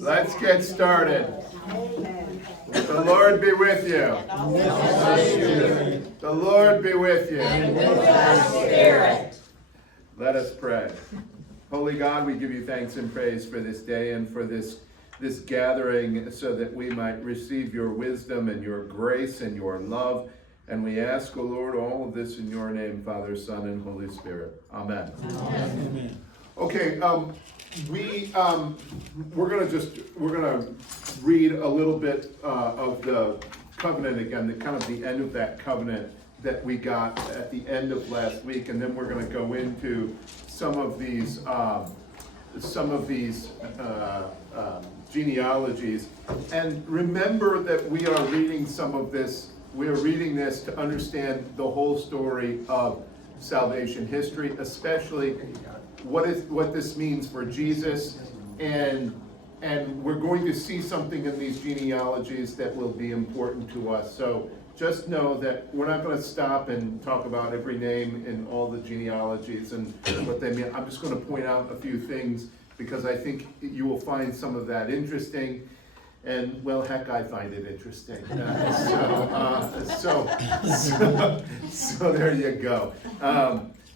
Let's get started. The Lord be with you. The Lord be with you. And with thy spirit. Let us pray. Holy God, we give you thanks and praise for this day and for this gathering so that we might receive your wisdom and your grace and your love. And we ask, O Lord, all of this in your name, Father, Son, and Holy Spirit. Amen. Amen. Okay, we're gonna read a little bit of the covenant again, the end of that covenant that we got at the end of last week, and then we're gonna go into some of these genealogies. And remember that we are reading some of this. We are reading this to understand the whole story of salvation history, especially what this means for Jesus, and we're going to see something in these genealogies that will be important to us. So just know that we're not going to stop and talk about every name in all the genealogies and what they mean. I'm just going to point out a few things because I think you will find some of that interesting. And, well, heck, I find it interesting. So there you go.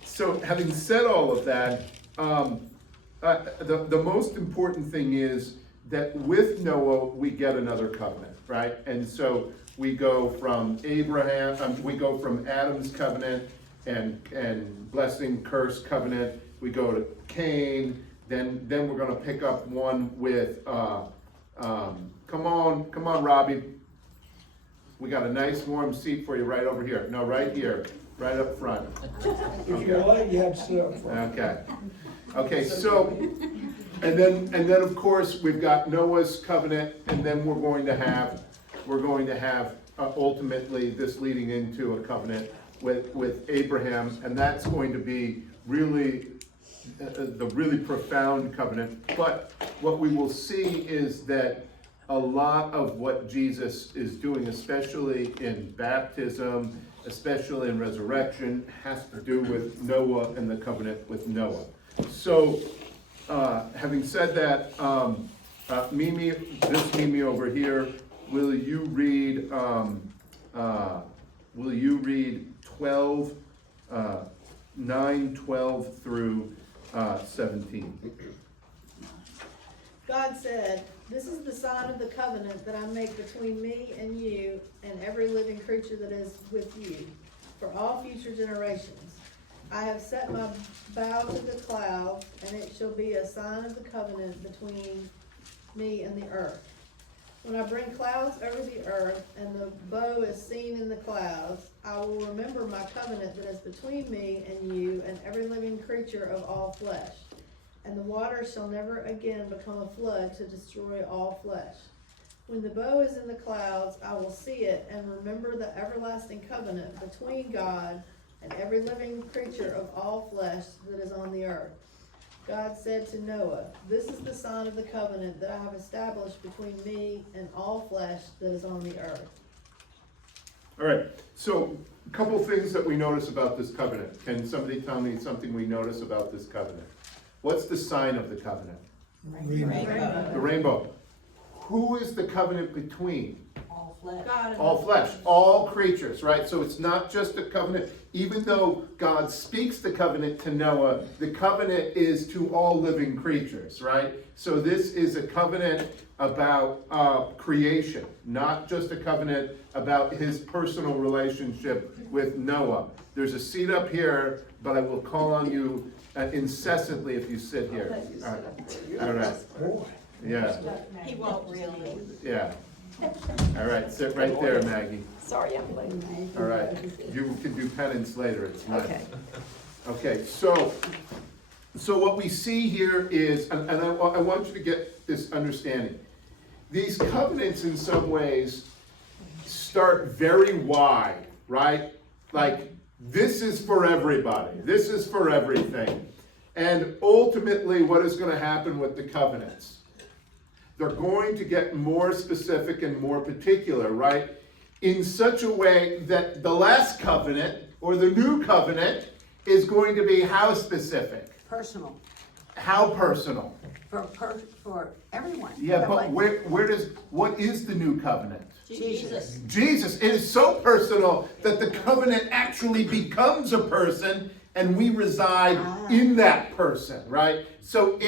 So having said all of that, the most important thing is that with Noah, we get another covenant, right? And so we go from Adam's covenant and blessing, curse covenant. We go to Cain. Then we're going to pick up one with, come on, Robbie. We got a nice warm seat for you right over here. No, right here, right up front. If you like, you have to sit up front. Okay, so, and then of course, we've got Noah's covenant, and then we're going to have ultimately this leading into a covenant with Abraham, and that's going to be really the really profound covenant. But what we will see is that a lot of what Jesus is doing, especially in baptism, especially in resurrection, has to do with Noah and the covenant with Noah. So, having said that, Mimi over here, will you read 12, 9, 12 through 17? God said, "This is the sign of the covenant that I make between me and you and every living creature that is with you for all future generations. I have set my bow to the clouds, and it shall be a sign of the covenant between me and the earth. When I bring clouds over the earth, and the bow is seen in the clouds, I will remember my covenant that is between me and you and every living creature of all flesh. And the water shall never again become a flood to destroy all flesh. When the bow is in the clouds, I will see it and remember the everlasting covenant between God and every living creature of all flesh that is on the earth." God said to Noah, "This is the sign of the covenant that I have established between me and all flesh that is on the earth." All right, so a couple things that we notice about this covenant. Can somebody tell me something we notice about this covenant? What's the sign of the covenant? Rainbow. The rainbow. Who is the covenant between? All flesh. God and All flesh, all creatures, right? So it's not just a covenant. Even though God speaks the covenant to Noah, the covenant is to all living creatures, right? So this is a covenant about creation, not just a covenant about his personal relationship with Noah. There's a seat up here, but I will call on you incessantly if you sit here. All right. Boy. Yeah. He won't really. Yeah. All right, sit right there, Maggie. Sorry, I'm late. All right, you can do penance later, it's fine. Okay. Okay, so what we see here is, and I want you to get this understanding. These covenants in some ways start very wide, right? Like, this is for everybody. This is for everything. And ultimately, what is going to happen with the covenants? They're going to get more specific and more particular, right? In such a way that the last covenant, or the new covenant, is going to be how specific? Personal. How personal? For everyone. Yeah, but what is the new covenant? Jesus. Jesus. It is so personal that the covenant actually becomes a person and we reside in that person, right? So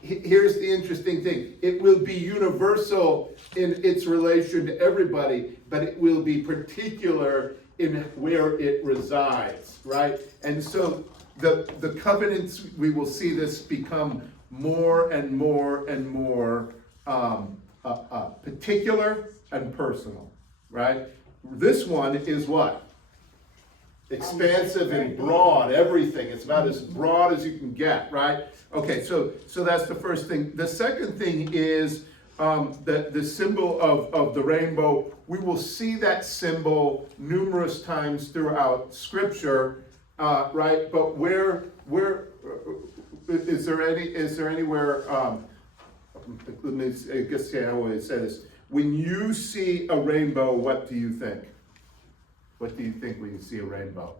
here's the interesting thing. It will be universal in its relation to everybody, but it will be particular in where it resides, right? And so the covenants, we will see this become more and more and more particular and personal, right? This one is what? Expansive and broad, everything. It's about as broad as you can get, right? Okay, so that's the first thing. The second thing is the symbol of the rainbow. We will see that symbol numerous times throughout Scripture, right? But where is there anywhere? Let me, I guess how I would say this. When you see a rainbow, what do you think? What do you think when you see a rainbow?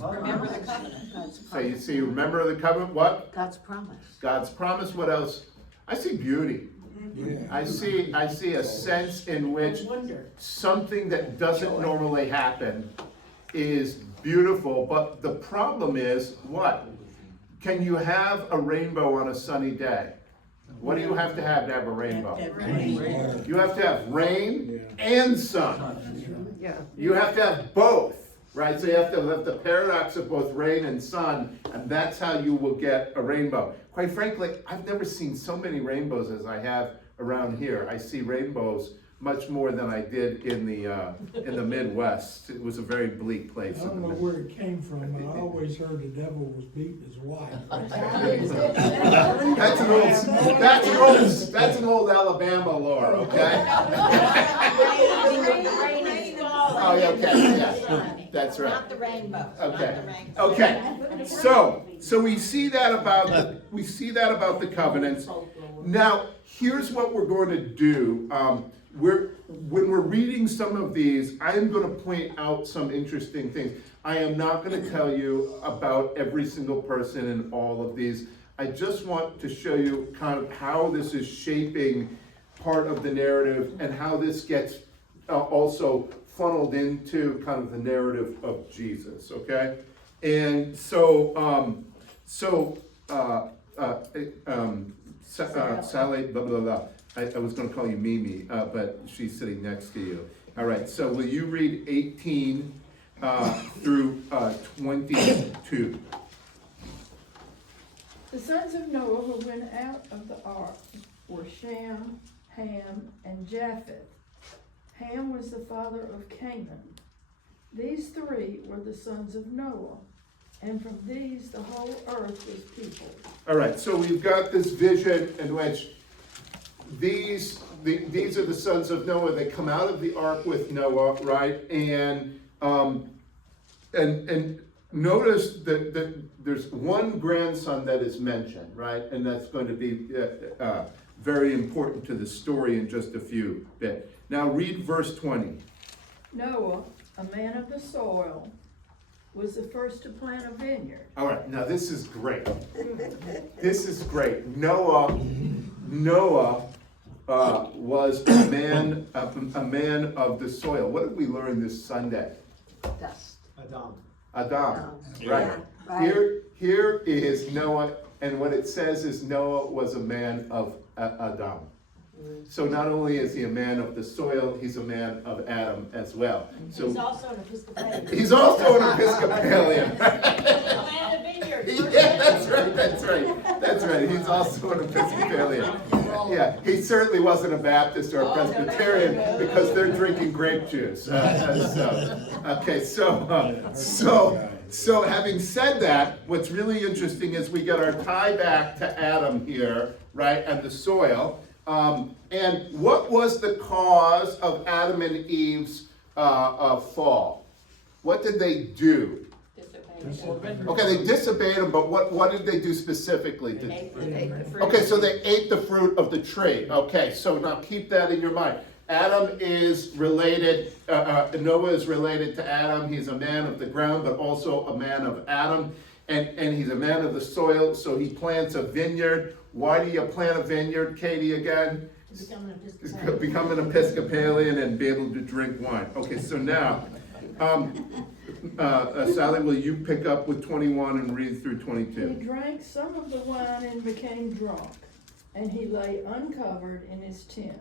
Remember the covenant. So you see, remember the covenant, what? God's promise. God's promise, what else? I see beauty. Yeah. I see a sense in which something that doesn't normally happen is beautiful, but the problem is, what? Can you have a rainbow on a sunny day? What do you have to have a rainbow? You have to have rain and sun. Yeah. You have to have both, right? So you have to have the paradox of both rain and sun, and that's how you will get a rainbow. Quite frankly, I've never seen so many rainbows as I have around here. I see rainbows much more than I did in the Midwest. It was a very bleak place. I don't know where it came from, but I always heard the devil was beating his wife. That's an old Alabama lore, okay? Oh, yeah, okay, yeah, that's right. Not the rainbow. Okay. Not the rainbow. Okay. So we see that about the covenants. Now, here's what we're going to do. When we're reading some of these, I am going to point out some interesting things. I am not going to tell you about every single person in all of these. I just want to show you kind of how this is shaping part of the narrative and how this gets also funneled into kind of the narrative of Jesus, okay? And so, Sally, blah, blah, blah. I was going to call you Mimi, but she's sitting next to you. All right, so will you read 18 through 22? The sons of Noah who went out of the ark were Shem, Ham, and Japheth. Ham was the father of Canaan. These three were the sons of Noah, and from these the whole earth was peopled. All right, so we've got this vision in which these are the sons of Noah. They come out of the ark with Noah, right? And notice that there's one grandson that is mentioned, right? And that's going to be very important to the story in just a few bit. Now read verse 20. Noah, a man of the soil, was the first to plant a vineyard. All right, now this is great. This is great. Noah was a man of the soil. What did we learn this Sunday? Dust. Adam, Yeah, right? right. Here is Noah, and what it says is Noah was a man of Adam. So not only is he a man of the soil, he's a man of Adam as well. So He's also an Episcopalian. he's also an Episcopalian. Plant a vineyard. Yeah, that's right. He's also an Episcopalian. Yeah, he certainly wasn't a Baptist or a Presbyterian because they're drinking grape juice. So having said that, what's really interesting is we get our tie back to Adam here, right, and the soil. And what was the cause of Adam and Eve's fall? What did they do? Okay, they disobeyed him, but what did they do specifically? Okay, so they ate the fruit of the tree. Okay, so now keep that in your mind. Adam is related, Noah is related to Adam. He's a man of the ground, but also a man of Adam. And he's a man of the soil, so he plants a vineyard. why do you plant a vineyard, Katie, again? Become an Episcopal. Become an Episcopalian and be able to drink wine. Okay, so now, Sally, will you pick up with 21 and read through He 22? drank some of the wine and became drunk, and he lay uncovered in his tent.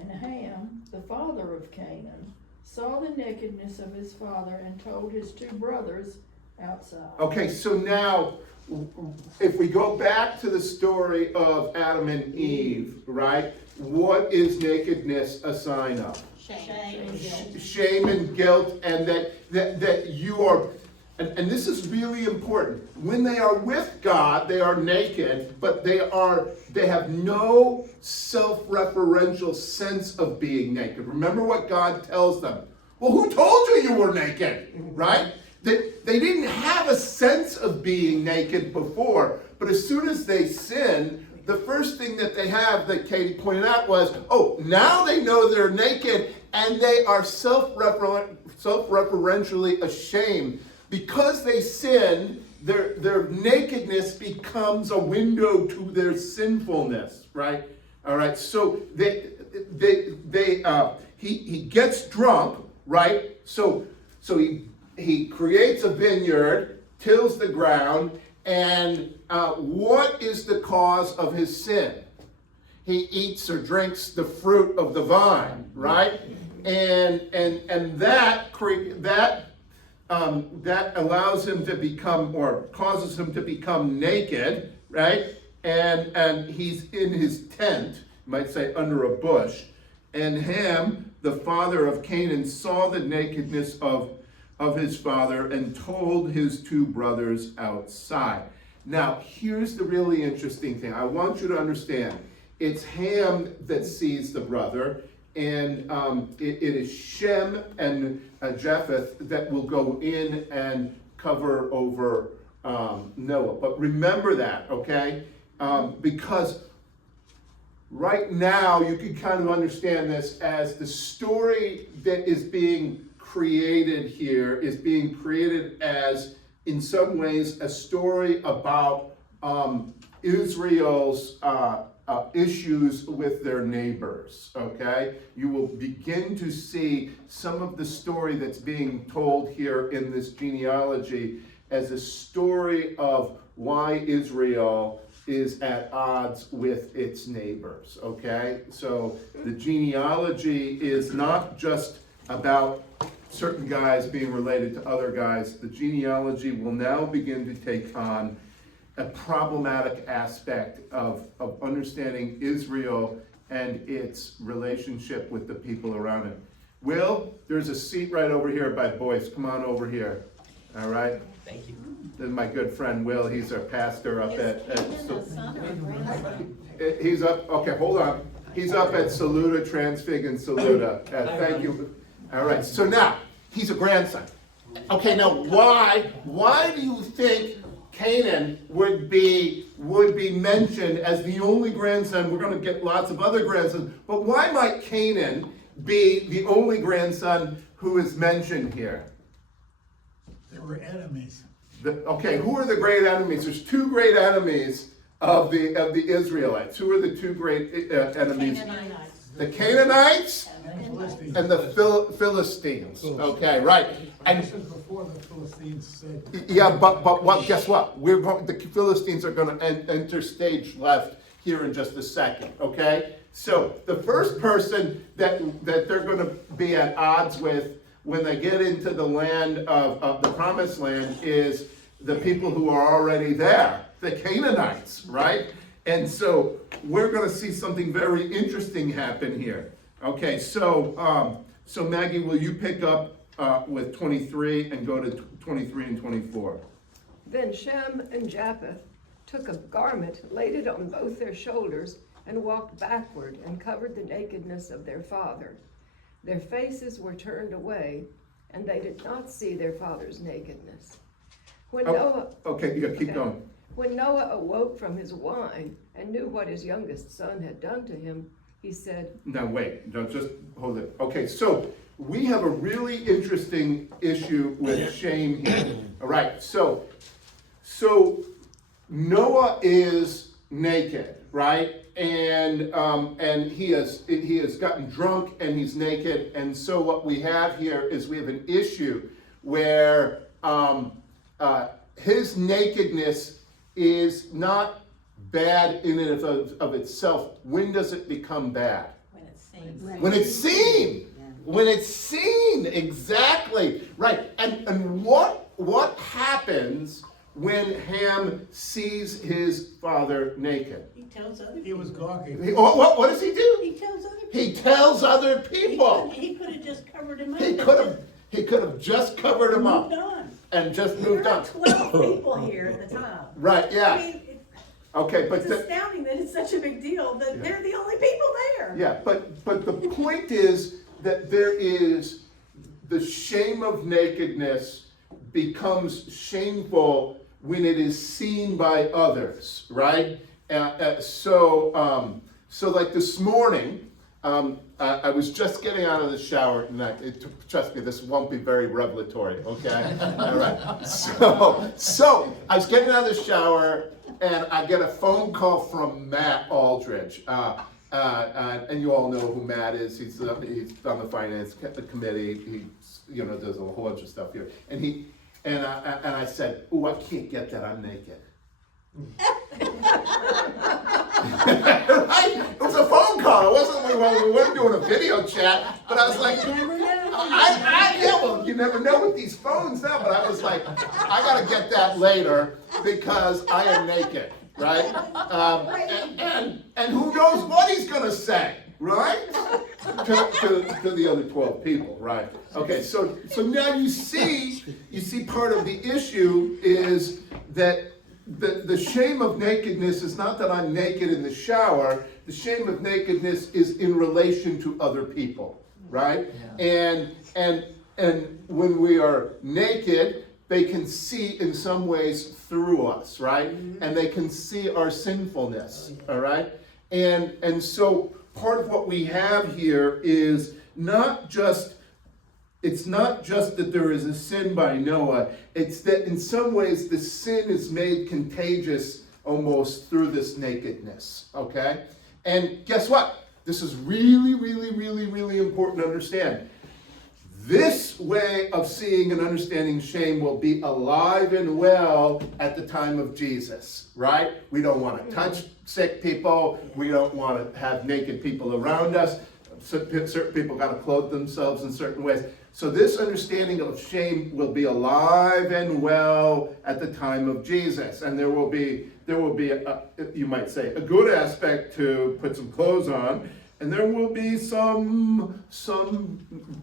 And Ham, the father of Canaan, saw the nakedness of his father and told his two brothers outside. Okay, so now, if we go back to the story of Adam and Eve, right? What is nakedness a sign of? Shame. Shame and guilt, and that you are, and this is really important. When they are with God, they are naked, but they have no self-referential sense of being naked. Remember what God tells them. Well, who told you you were naked, right? They didn't have a sense of being naked before, but as soon as they sin, the first thing that they have, that Katie pointed out, was, oh, now they know they're naked, and they are self-referentially ashamed. Because they sinned, their nakedness becomes a window to their sinfulness, right? All right, so he gets drunk, right? So he creates a vineyard, tills the ground, and what is the cause of his sin? He eats or drinks the fruit of the vine, right? And that allows him to become, or causes him to become naked, right? And he's in his tent, you might say under a bush. And Ham, the father of Canaan, saw the nakedness of his father and told his two brothers outside. Now, here's the really interesting thing. I want you to understand. It's Ham that sees the brother, and it is Shem and Japheth that will go in and cover over Noah. But remember that, okay? Because right now you can kind of understand this as the story that is being created here is being created as, in some ways, a story about Israel's issues with their neighbors, okay? You will begin to see some of the story that's being told here in this genealogy as a story of why Israel is at odds with its neighbors, okay? So the genealogy is not just about certain guys being related to other guys. The genealogy will now begin to take on a problematic aspect of understanding Israel and its relationship with the people around it. Will, there's a seat right over here by Boyce. Come on over here. All right? Thank you. This is my good friend Will. He's our pastor up at son or grandson? he's up, okay, hold on. He's up at Saluda, Transfig and Saluda. Thank you. All right, so now, he's a grandson. Okay, now why do you think Canaan would be mentioned as the only grandson? We're going to get lots of other grandsons, but why might Canaan be the only grandson who is mentioned here? They were enemies. Okay, who are the great enemies? There's two great enemies of the Israelites. Who are the two great enemies? Canaanites. The Canaanites Philistines. and the Philistines. Okay, right. And This is before the Philistines said. yeah, but what? Guess what? The Philistines are going to enter stage left here in just a second. Okay, so the first person that they're going to be at odds with when they get into the land of the Promised Land is the people who are already there, the Canaanites, right? And so we're going to see something very interesting happen here. Okay, so Maggie, will you pick up with 23 and go to 23 and 24? Then Shem and Japheth took a garment, laid it on both their shoulders, and walked backward and covered the nakedness of their father. Their faces were turned away, and they did not see their father's nakedness. When Noah Keep going. When Noah awoke from his wine and knew what his youngest son had done to him, he said, Now wait, don't just hold it. Okay, so we have a really interesting issue with shame here. All right, so Noah is naked, right? And he has gotten drunk and he's naked. And so what we have here is we have an issue where his nakedness is not bad in and of itself. When does it become bad? When it's seen. When it's seen. When it's seen, exactly. Right. And what happens when Ham sees his father naked? He tells other people. He was gawking. What does he do? He tells other people. He tells other people. He could have just covered him up. He could have just covered him up Moved on. and just There moved are on. 12 people here at the time. Right, I yeah. mean, Okay, but it's astounding that it's such a big deal that Yeah. they're the only people there. yeah, but the point is that there is the shame of nakedness becomes shameful when it is seen by others, right? So like this morning, I was just getting out of the shower, and trust me, this won't be very revelatory, okay? All right. So I was getting out of the shower, and I get a phone call from Matt Aldridge. And you all know who Matt is. He's on the finance committee. He does a whole bunch of stuff here. And I said, "Oh, I can't get that. I'm naked." Right? It was a phone call. It wasn't we weren't doing a video chat. But I was like, well, you never know with these phones now. But I was like, I gotta get that later because I am naked, right? And who knows what he's gonna say, right? To the other 12 people, right? Okay, so now you see part of the issue is that the shame of nakedness is not that I'm naked in the shower. The shame of nakedness is in relation to other people, right? Yeah. And when we are naked, they can see in some ways through us, right? Mm-hmm. And they can see our sinfulness, all right? And so part of what we have here is it's not just that there is a sin by Noah, it's that in some ways the sin is made contagious almost through this nakedness, okay? And guess what? This is really, really, really, really important to understand. This way of seeing and understanding shame will be alive and well at the time of Jesus, right? We don't want to touch sick people. We don't want to have naked people around us. Certain people got to clothe themselves in certain ways. So this understanding of shame will be alive and well at the time of Jesus. And there will be you might say, a good aspect to put some clothes on. And there will be some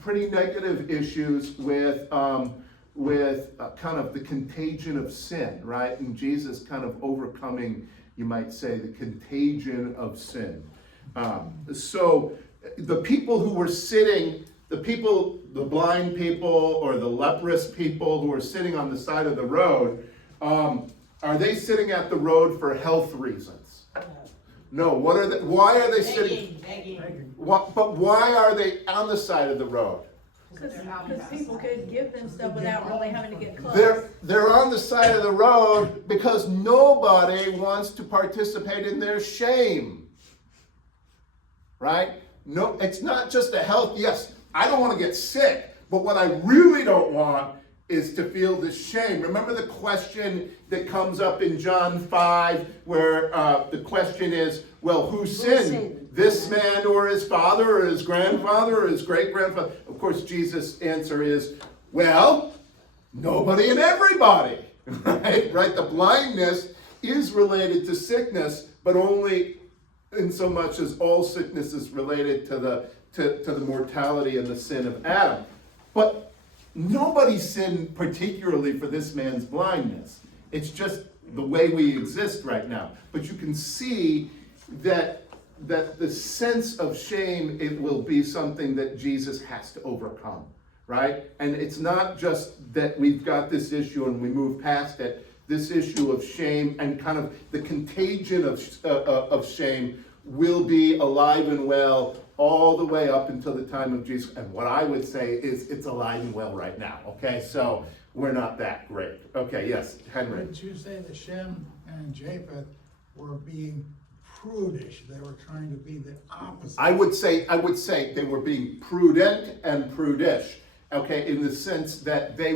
pretty negative issues with kind of the contagion of sin, right? And Jesus kind of overcoming, you might say, the contagion of sin. So the people who were sitting, the blind people or the leprous people who were sitting on the side of the road, are they sitting at the road for health reasons? No, why are they sitting? Begging. But why are they on the side of the road? Because people could give them stuff without really having to get close. They're on the side of the road because nobody wants to participate in their shame. Right? No, it's not just a health. Yes, I don't want to get sick, but what I really don't want is to feel the shame. Remember the question that comes up in John 5 where the question is, well, who sinned? This man or his father or his grandfather or his great-grandfather? Of course, Jesus' answer is, well, nobody and everybody. Right? The blindness is related to sickness, but only in so much as all sickness is related to the mortality and the sin of Adam. But nobody sinned particularly for this man's blindness. It's just the way we exist right now. But you can see that the sense of shame, it will be something that Jesus has to overcome, right? And it's not just that we've got this issue and we move past it. This issue of shame and kind of the contagion of shame will be alive and well all the way up until the time of Jesus. And what I would say is it's alive and well right now, okay? So we're not that great. Okay, yes, Henry. Didn't you say that Shem and Japheth were being prudish. They were trying to be the opposite. I would say they were being prudent and prudish, okay, in the sense that they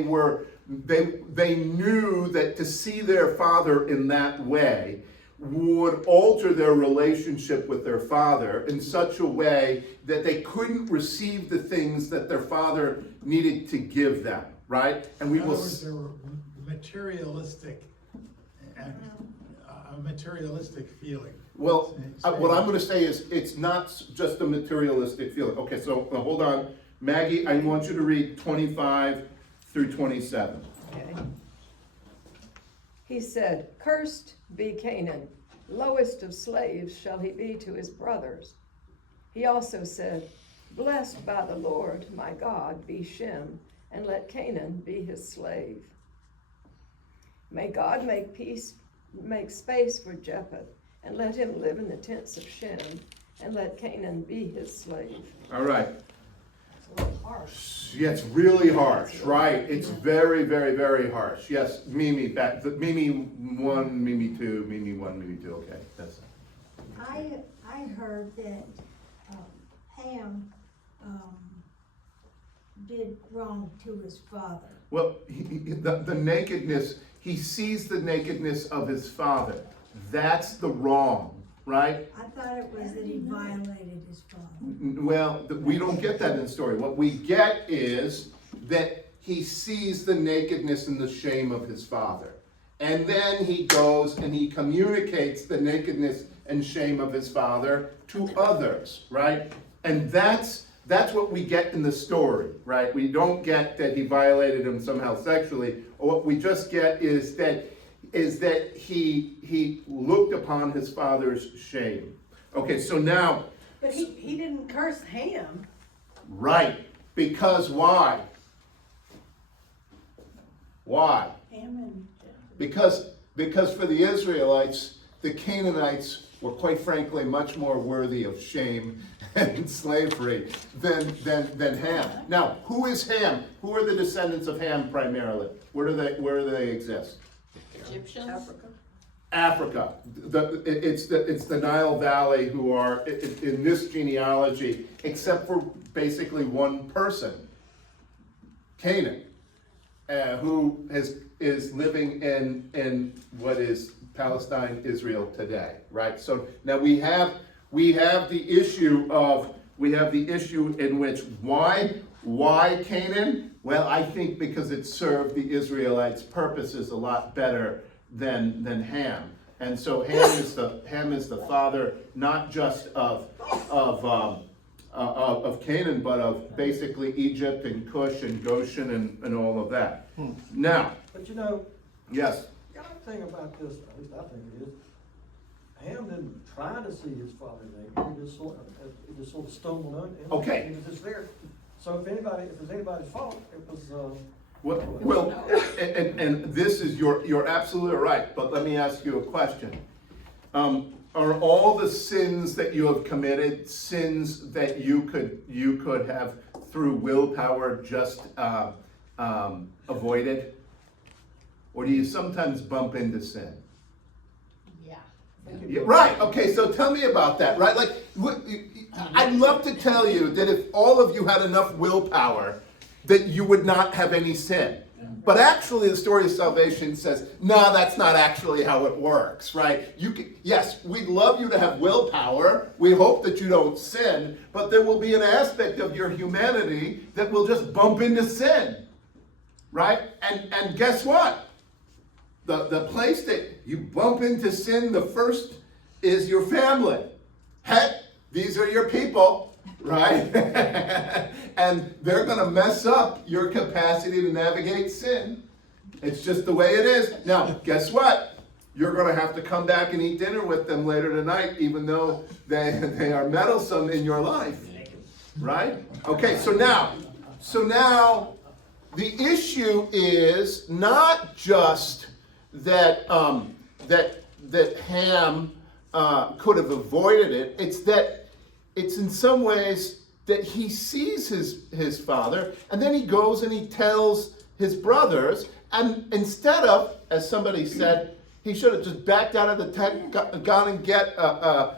knew that to see their father in that way would alter their relationship with their father in such a way that they couldn't receive the things that their father needed to give them, right? And we In other will. words, they were materialistic, and a materialistic feeling. Well, what I'm going to say is it's not just a materialistic feeling. Okay, so hold on. Maggie, I want you to read 25 through 27. Okay. He said, "Cursed be Canaan, lowest of slaves shall he be to his brothers." He also said, "Blessed by the Lord my God be Shem, and let Canaan be his slave." May God make space for Japheth, and let him live in the tents of Shem, and let Canaan be his slave. All right. It's a little harsh. Yeah, it's really harsh, right? It's very, very, very harsh. Yes, Mimi, Mimi 1, Mimi 2, Mimi 1, Mimi 2, okay. That's I heard that Ham did wrong to his father. Well, the nakedness, he sees the nakedness of his father. That's the wrong, right? I thought it was that he violated his father. Well, we don't get that in the story. What we get is that he sees the nakedness and the shame of his father. And then he goes and he communicates the nakedness and shame of his father to others, right? And that's what we get in the story, right? We don't get that he violated him somehow sexually. What we just get is that he looked upon his father's shame. Okay, so now, But he didn't curse Ham. right, because why? Why? Ham and Because for the Israelites, the Canaanites were quite frankly much more worthy of shame and slavery than Ham. Now, who is Ham? Who are the descendants of Ham primarily? Where do they exist? Egyptians. Africa. It's the Nile Valley who are in this genealogy, except for basically one person, Canaan, who is living in what is Palestine, Israel today, right? So now we have the issue in which why Canaan? Well, I think because it served the Israelites' purposes a lot better than Ham. And so Ham is the father not just of Canaan, but of basically Egypt and Cush and Goshen and all of that. Now, But you know, yes, the other thing about this, at least I think it is, Ham didn't try to see his father naked. He just sort of stumbled on it. Okay. He was just there. So if it was anybody's fault, it was. well, and this is you're absolutely right. But let me ask you a question. Are all the sins that you have committed sins that you could have through willpower just avoided? Or do you sometimes bump into sin? Yeah. Yeah, right, okay, so tell me about that, right? Like, I'd love to tell you that if all of you had enough willpower, that you would not have any sin. But actually, the story of salvation says, no, that's not actually how it works, right? Yes, we'd love you to have willpower. We hope that you don't sin, but there will be an aspect of your humanity that will just bump into sin, right? And guess what? The place that you bump into sin the first is your family. Heck, these are your people, right? And they're going to mess up your capacity to navigate sin. It's just the way it is. Now, guess what? You're going to have to come back and eat dinner with them later tonight, even though they are meddlesome in your life, right? Okay, so now, the issue is not just that Ham could have avoided it. It's in some ways that he sees his father, and then he goes and he tells his brothers, and instead of, as somebody said, He should have just backed out of the tent, gone and get a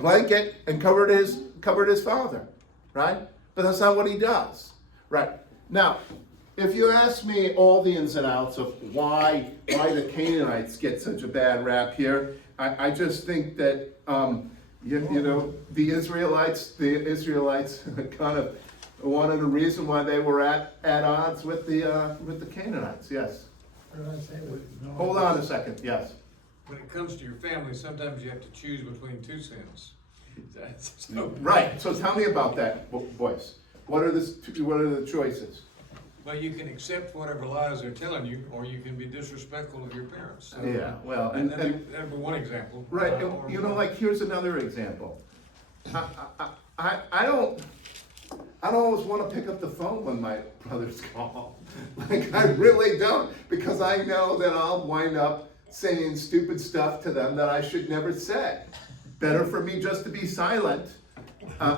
blanket and covered his father, right? But that's not what he does, right? Now, if you ask me all the ins and outs of why the Canaanites get such a bad rap here, I just think that you know, the Israelites kind of one of the reason why they were at odds with the Canaanites. Yes. Hold on a second. Yes. When it comes to your family, sometimes you have to choose between two sins. So, Right. So tell me about that, Boyce. What are the choices? well, you can accept whatever lies they're telling you, or you can be disrespectful of your parents. So, Yeah. Well, and and that'd be one example. right. Or- You know, like here's another example. I don't always want to pick up the phone when my brothers call. Like I really don't, because I know that I'll wind up saying stupid stuff to them that I should never say. Better for me just to be silent,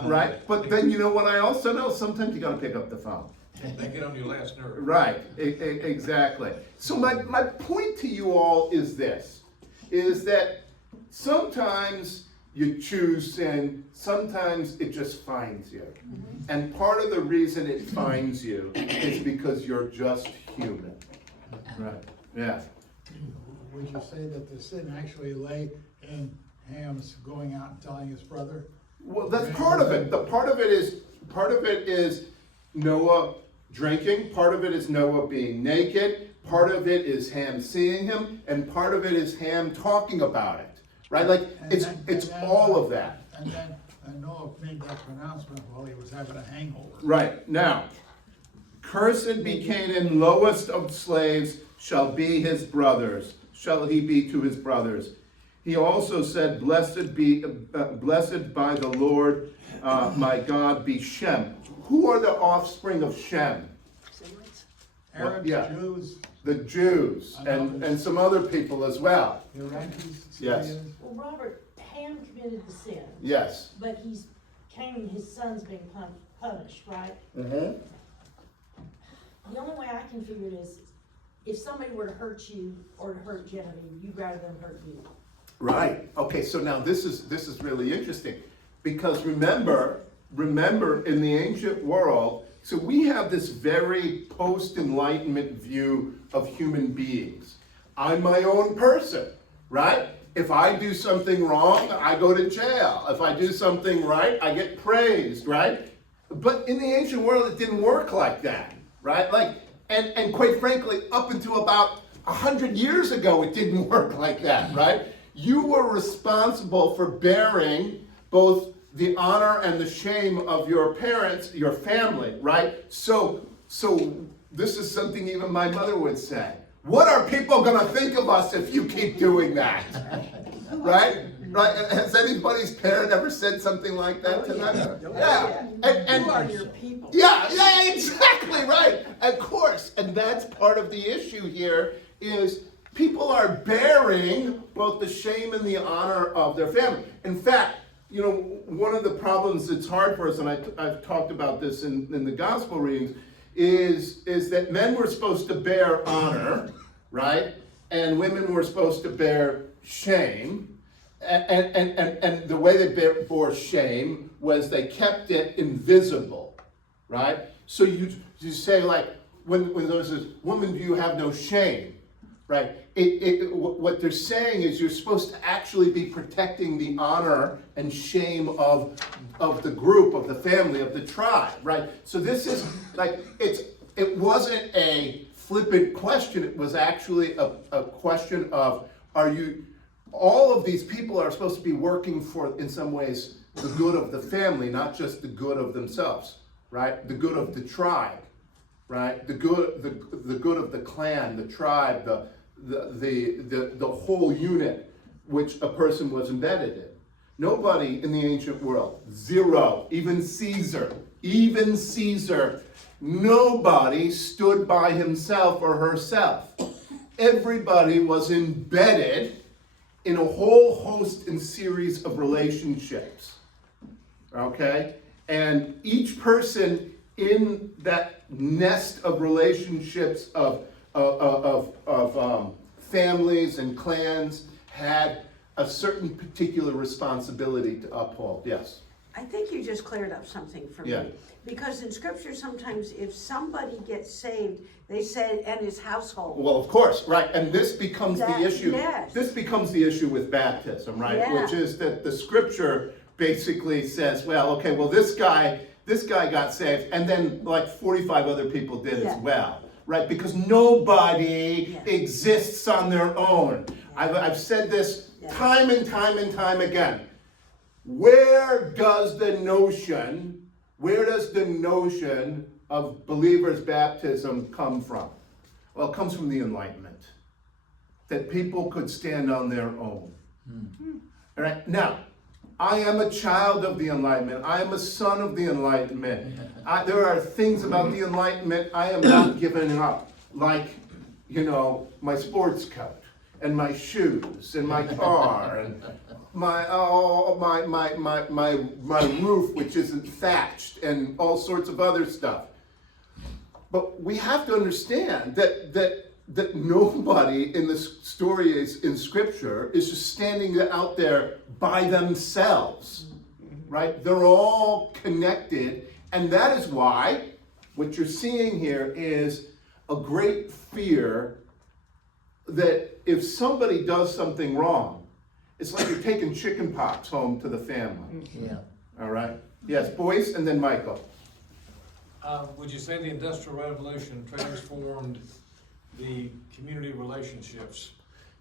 right? But then you know what I also know? Sometimes you gotta pick up the phone. They get on your last nerve. Right, exactly. So my point to you all is this, is that sometimes you choose sin, sometimes it just finds you. And part of the reason it finds you is because you're just human. Right, yeah. Would you say that the sin actually lay in Ham's going out and telling his brother? Well, that's part of it. Part of it is Noah drinking, part of it is Noah being naked, part of it is Ham seeing him, and part of it is Ham talking about it. Right? Like it's all of that. And then Noah made that pronouncement while he was having a hangover. Right. Now, cursed be Canaan, lowest of slaves shall be his brothers, shall he be to his brothers. He also said, blessed by the Lord, my God, be Shem. Who are the offspring of Shem? Arabs, Yeah. Jews, The Jews and some other people as well. Iraqis, Yes. Syrians. Well, Robert, Ham committed the sin, Yes. but Cain, his son's being punished, right? Mm-hmm. The only way I can figure it is, if somebody were to hurt you or to hurt Genevieve, you'd rather them hurt you. Right. Okay, so now this is really interesting, because remember in the ancient world, so we have this very post-Enlightenment view of human beings. I'm my own person, right? If I do something wrong, I go to jail. If I do something right, I get praised, right? But in the ancient world, it didn't work like that, right? Like, and quite frankly, up until about 100 years ago, it didn't work like that, right? You were responsible for bearing both the honor and the shame of your parents, your family, right? So this is something even my mother would say. What are people gonna think of us if you keep doing that? Right? Right? Has anybody's parent ever said something like that to them? Yeah. And Who are your people? yeah, exactly right. Of course, and that's part of the issue here is people are bearing both the shame and the honor of their family. In fact, you know, one of the problems that's hard for us, and I've talked about this in the gospel readings, is that men were supposed to bear honor, right? And women were supposed to bear shame. And the way they bore shame was they kept it invisible, right? So you say, like, when there's this, woman, do you have no shame, right? What they're saying is you're supposed to actually be protecting the honor and shame of the group, of the family, of the tribe, right? So this is like, it wasn't a flippant question. It was actually a question of, all of these people are supposed to be working for, in some ways, the good of the family, not just the good of themselves, right? The good of the tribe, right? The good of the clan, the tribe, the whole unit which a person was embedded in. Nobody in the ancient world, zero, even Caesar, nobody stood by himself or herself. Everybody was embedded in a whole host and series of relationships, okay? And each person in that nest of relationships of families and clans had a certain particular responsibility to uphold. Yes. I think you just cleared up something for Yeah. me. Because in scripture, sometimes if somebody gets saved, they say, and his household. Well, of course, right, and this becomes the That- issue. yes. This becomes the issue with baptism, right? Yeah. Which is that the scripture basically says, well, okay, well, this guy got saved, and then like 45 other people did Yeah. as well, right? Because nobody Yeah. exists on their own. I've said this Yeah. time and time and time again. Where does the notion of believers' baptism come from? Well, it comes from the Enlightenment. That people could stand on their own. All right, now, I am a child of the Enlightenment. I am a son of the Enlightenment. There are things about the Enlightenment I am not giving up, like, my sports coat, and my shoes, and my car, and my roof, which isn't thatched, and all sorts of other stuff. But we have to understand that nobody in the stories in Scripture is just standing out there by themselves, right? They're all connected, and that is why what you're seeing here is a great fear that if somebody does something wrong, it's like you're taking chicken pox home to the family. Yeah. All right? Yes, Boyce, and then Michael. Would you say the Industrial Revolution transformed the community relationships?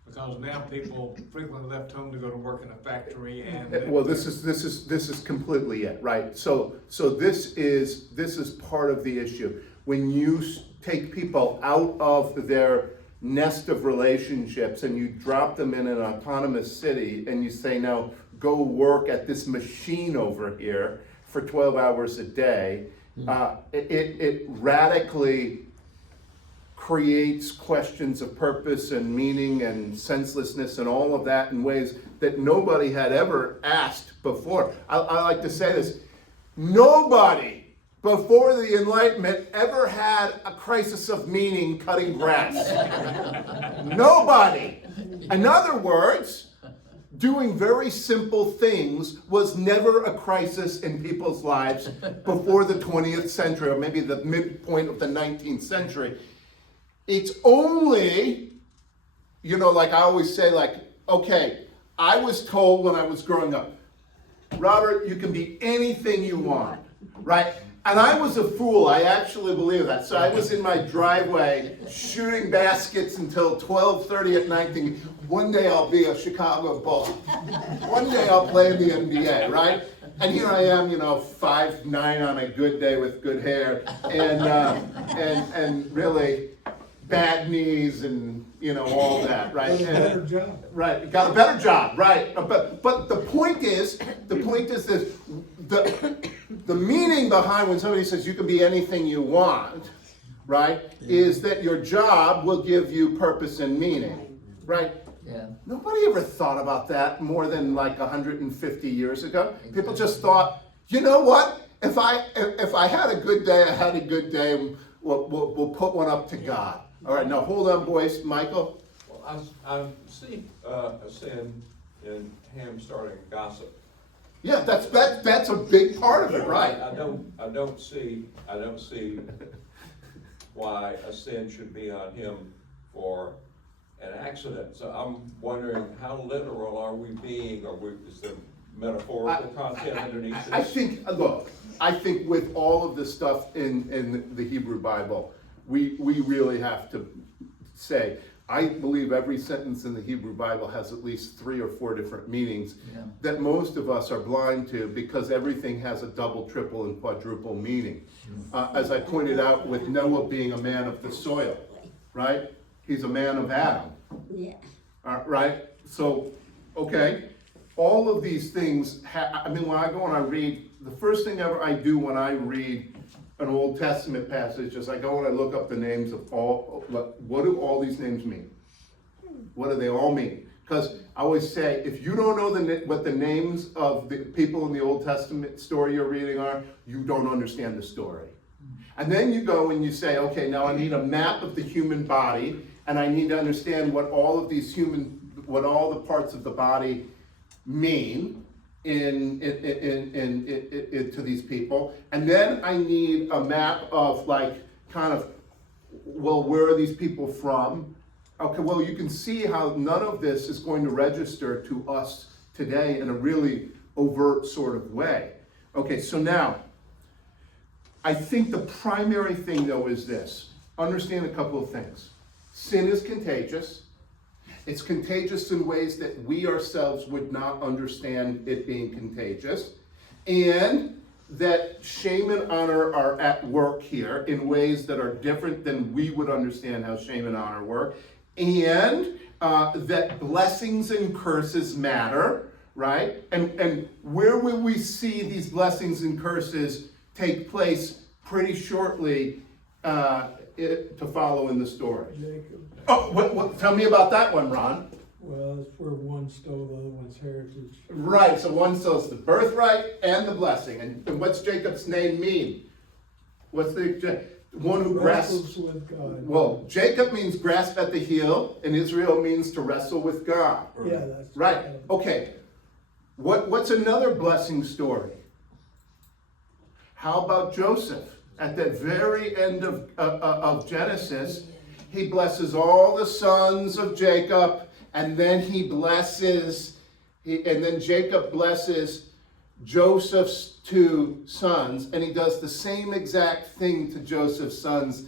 Because now people frequently left home to go to work in a factory and. Well, this is completely it, right? So this is part of the issue. When you take people out of their nest of relationships and you drop them in an autonomous city and you say, now go work at this machine over here for 12 hours a day, it radically creates questions of purpose and meaning and senselessness and all of that in ways that nobody had ever asked before. I like to say this, nobody before the Enlightenment ever had a crisis of meaning cutting grass. Nobody. In other words, doing very simple things was never a crisis in people's lives before the 20th century, or maybe the midpoint of the 19th century. It's only, like I always say, okay, I was told when I was growing up, Robert, you can be anything you want, right? And I was a fool, I actually believe that. So I was in my driveway shooting baskets until 12:30 at night thinking, one day I'll be a Chicago Bull. One day I'll play in the NBA, right? And here I am, 5'9" on a good day with good hair, and really bad knees and, all that, right? Got a better job. Right, got a better job, right? But the point is this, the meaning behind when somebody says you can be anything you want, right, is that your job will give you purpose and meaning, right? Yeah. Nobody ever thought about that more than like 150 years ago. People just thought, you know what? If I had a good day, I had a good day. We'll put one up to God. All right, now hold on, boys. Michael. Well, I see a sin in him starting gossip. Yeah, that's a big part of it, right? I don't see why a sin should be on him for an accident. So I'm wondering, how literal are we being, or is there metaphorical content underneath this? I think with all of the stuff in the Hebrew Bible, we really have to say, I believe every sentence in the Hebrew Bible has at least 3 or 4 different meanings that most of us are blind to, because everything has a double, triple, and quadruple meaning. As I pointed out with Noah being a man of the soil, right? He's a man of Adam. Yeah. Right? So, okay, all of these things, when I go and I read, the first thing ever I do when I read an Old Testament passage is I go and I look up the names of what do all these names mean? What do they all mean? Because I always say, if you don't know what the names of the people in the Old Testament story you're reading are, you don't understand the story. And then you go and you say, okay, now I need a map of the human body, and I need to understand what all of these what all the parts of the body mean to these people. And then I need a map of like, kind of, well, where are these people from? Okay, well, you can see how none of this is going to register to us today in a really overt sort of way. Okay, so now, I think the primary thing though is this. Understand a couple of things. Sin is contagious. It's contagious in ways that we ourselves would not understand it being contagious. And that shame and honor are at work here in ways that are different than we would understand how shame and honor work. And that blessings and curses matter, right? And where will we see these blessings and curses take place pretty shortly to follow in the story? Jacob. Oh, tell me about that one, Ron. Well, it's where one stole the other one's heritage. Right, so one steals the birthright and the blessing. And what's Jacob's name mean? What's the one who grasps with God. Well, Jacob means grasp at the heel, and Israel means to wrestle with God. Yeah, that's right. Okay. What's another blessing story? How about Joseph? At the very end of Genesis, he blesses all the sons of Jacob, and then Jacob blesses Joseph's two sons, and he does the same exact thing to Joseph's sons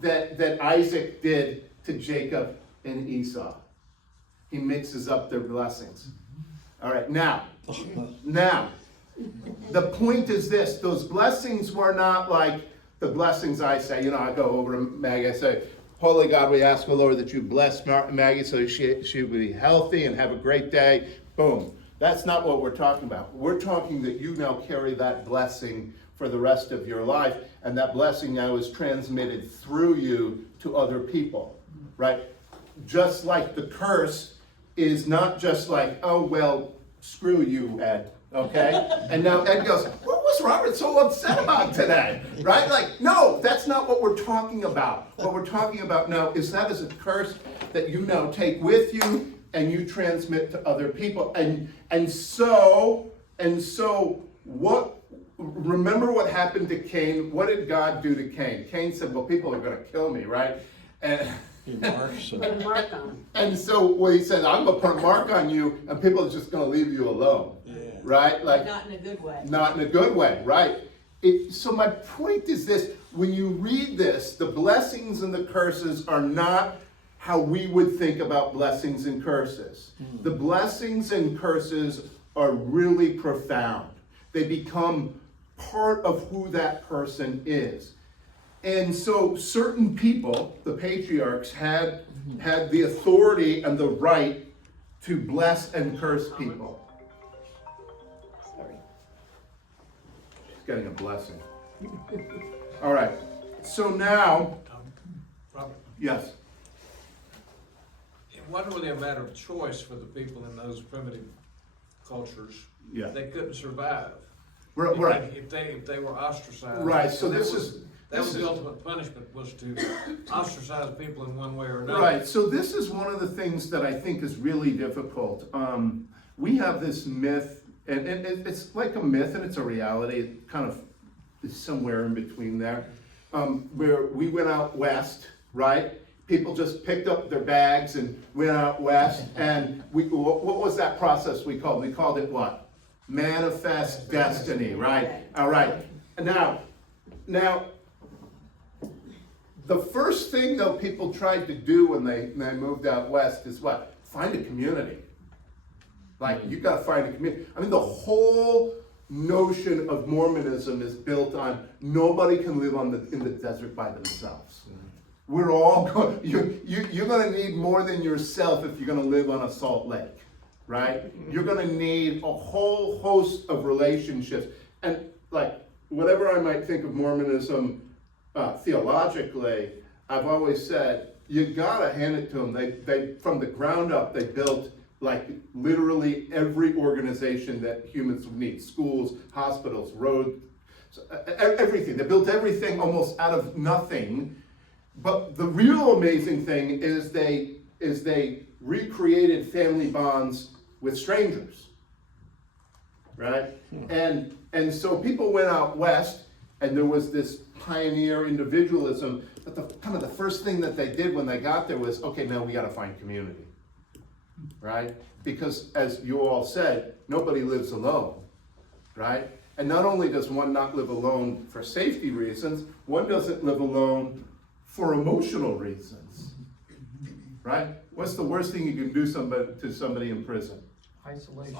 that Isaac did to Jacob and Esau. He mixes up their blessings. All right, now, the point is this: those blessings were not like the blessings I say. I go over to Maggie, I say, Holy God, we ask, O Lord, that you bless Maggie so she will be healthy and have a great day. Boom. That's not what we're talking about. We're talking that you now carry that blessing for the rest of your life, and that blessing now is transmitted through you to other people, right? Just like the curse is not just like, oh, well, screw you, Ed, okay? And now Ed goes, what was Robert so upset about today, right? Like, no, that's not what we're talking about. What we're talking about now is that is a curse that you now take with you and you transmit to other people. And so what, remember what happened to Cain? What did God do to Cain? Cain said, well, people are going to kill me, right? And Put a mark on him. And so he said, I'm going to put a mark on you, and people are just going to leave you alone, right? Like, Not in a good way. Not in a good way, right? So my point is this: when you read this, the blessings and the curses are not how we would think about blessings and curses. The blessings and curses are really profound. They become part of who that person is. And so certain people, the patriarchs, had the authority and the right to bless and curse people. Sorry. She's getting a blessing. All right. So now, Robert, yes. it wasn't really a matter of choice for the people in those primitive cultures. Yeah. They couldn't survive. Right. If they were ostracized. Right. So that was the ultimate punishment, was to ostracize people in one way or another. Right, so this is one of the things that I think is really difficult. We have this myth, and it's like a myth and it's a reality. It kind of is somewhere in between there, where we went out west, right? People just picked up their bags and went out west, and what was that process we called? We called it what? Manifest destiny, right? All right. Now, the first thing, though, people tried to do when they moved out west is what? Find a community. Like, you got to find a community. I mean, the whole notion of Mormonism is built on nobody can live in the desert by themselves. We're all going. You're going to need more than yourself if you're going to live on a salt lake, right? You're going to need a whole host of relationships, and like whatever I might think of Mormonism. Theologically, I've always said, you gotta hand it to them. They from the ground up, they built like literally every organization that humans would need: schools, hospitals, roads, everything. They built everything almost out of nothing but the real amazing thing is they recreated family bonds with strangers, right? And so people went out west, and there was this pioneer individualism, but the first thing that they did when they got there was, okay, now we gotta find community, right? Because as you all said, nobody lives alone, right? And not only does one not live alone for safety reasons, one doesn't live alone for emotional reasons, right? What's the worst thing you can do to somebody in prison? Isolation.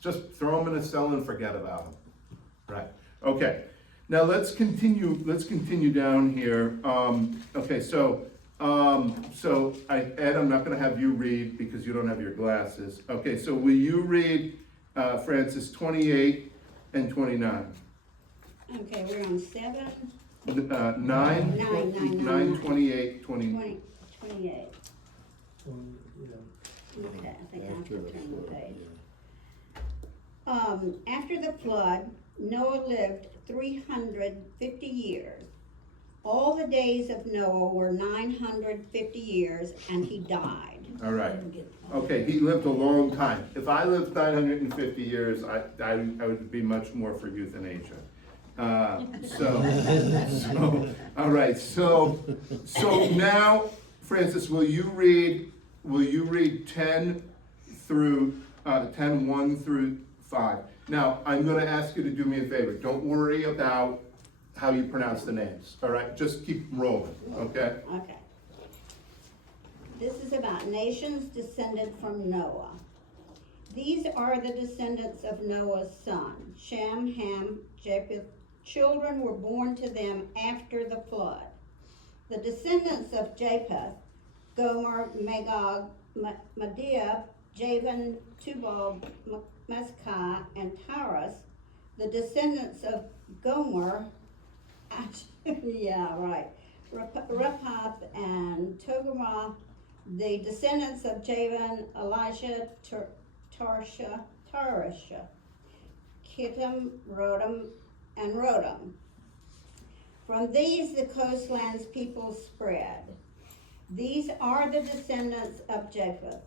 Just throw them in a cell and forget about them, right? Okay, now let's continue down here. Okay, so Ed, I'm not gonna have you read because you don't have your glasses. Okay, so will you read, Francis, 28 and 29? Okay, we're on 7, 9, Nine. 28, 20. 28. Yeah. Okay, I think I have to turn the page. After the flood, Noah lived 350 years. All the days of Noah were 950 years, and he died. All right. Okay, he lived a long time. If I lived 950 years, I would be much more for euthanasia. All right, so now, Francis, will you read 10 through, 1 through 5? Now, I'm gonna ask you to do me a favor. Don't worry about how you pronounce the names, all right? Just keep rolling, okay? Okay. This is about nations descended from Noah. These are the descendants of Noah's son, Shem, Ham, Japheth. Children were born to them after the flood. The descendants of Japheth, Gomer, Magog, Medea, Javan, Tubal, Meschi, and Taurus. The descendants of Gomer, Rephath and Togarmah. The descendants of Javan, Elisha, Tarsha, Kittim, Rodam, and Rodam. From these the coastlands people spread. These are the descendants of Japheth,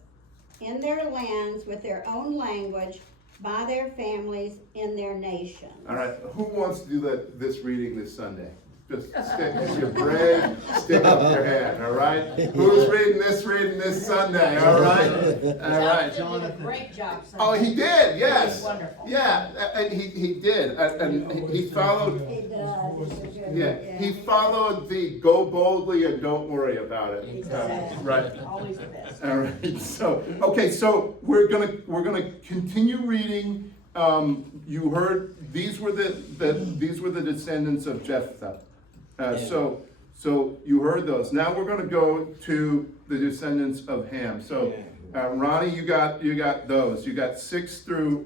in their lands with their own language, by their families, in their nations. All right, who wants to do this reading this Sunday? Just stick, if you're brave, stick up your hand, all right? Who's reading this Sunday, all right? All right. Jonathan did a great job. Oh, he did, yes. He was wonderful. Yeah, and he did, and he followed, He does. yeah, he followed the go boldly and don't worry about it. Exactly. Right. Always the best. All right, so, okay, so we're gonna continue reading. You heard, these were the descendants of Jephthah. So you heard those. Now we're gonna go to the descendants of Ham. So, Ronnie, you got those. You got 6 through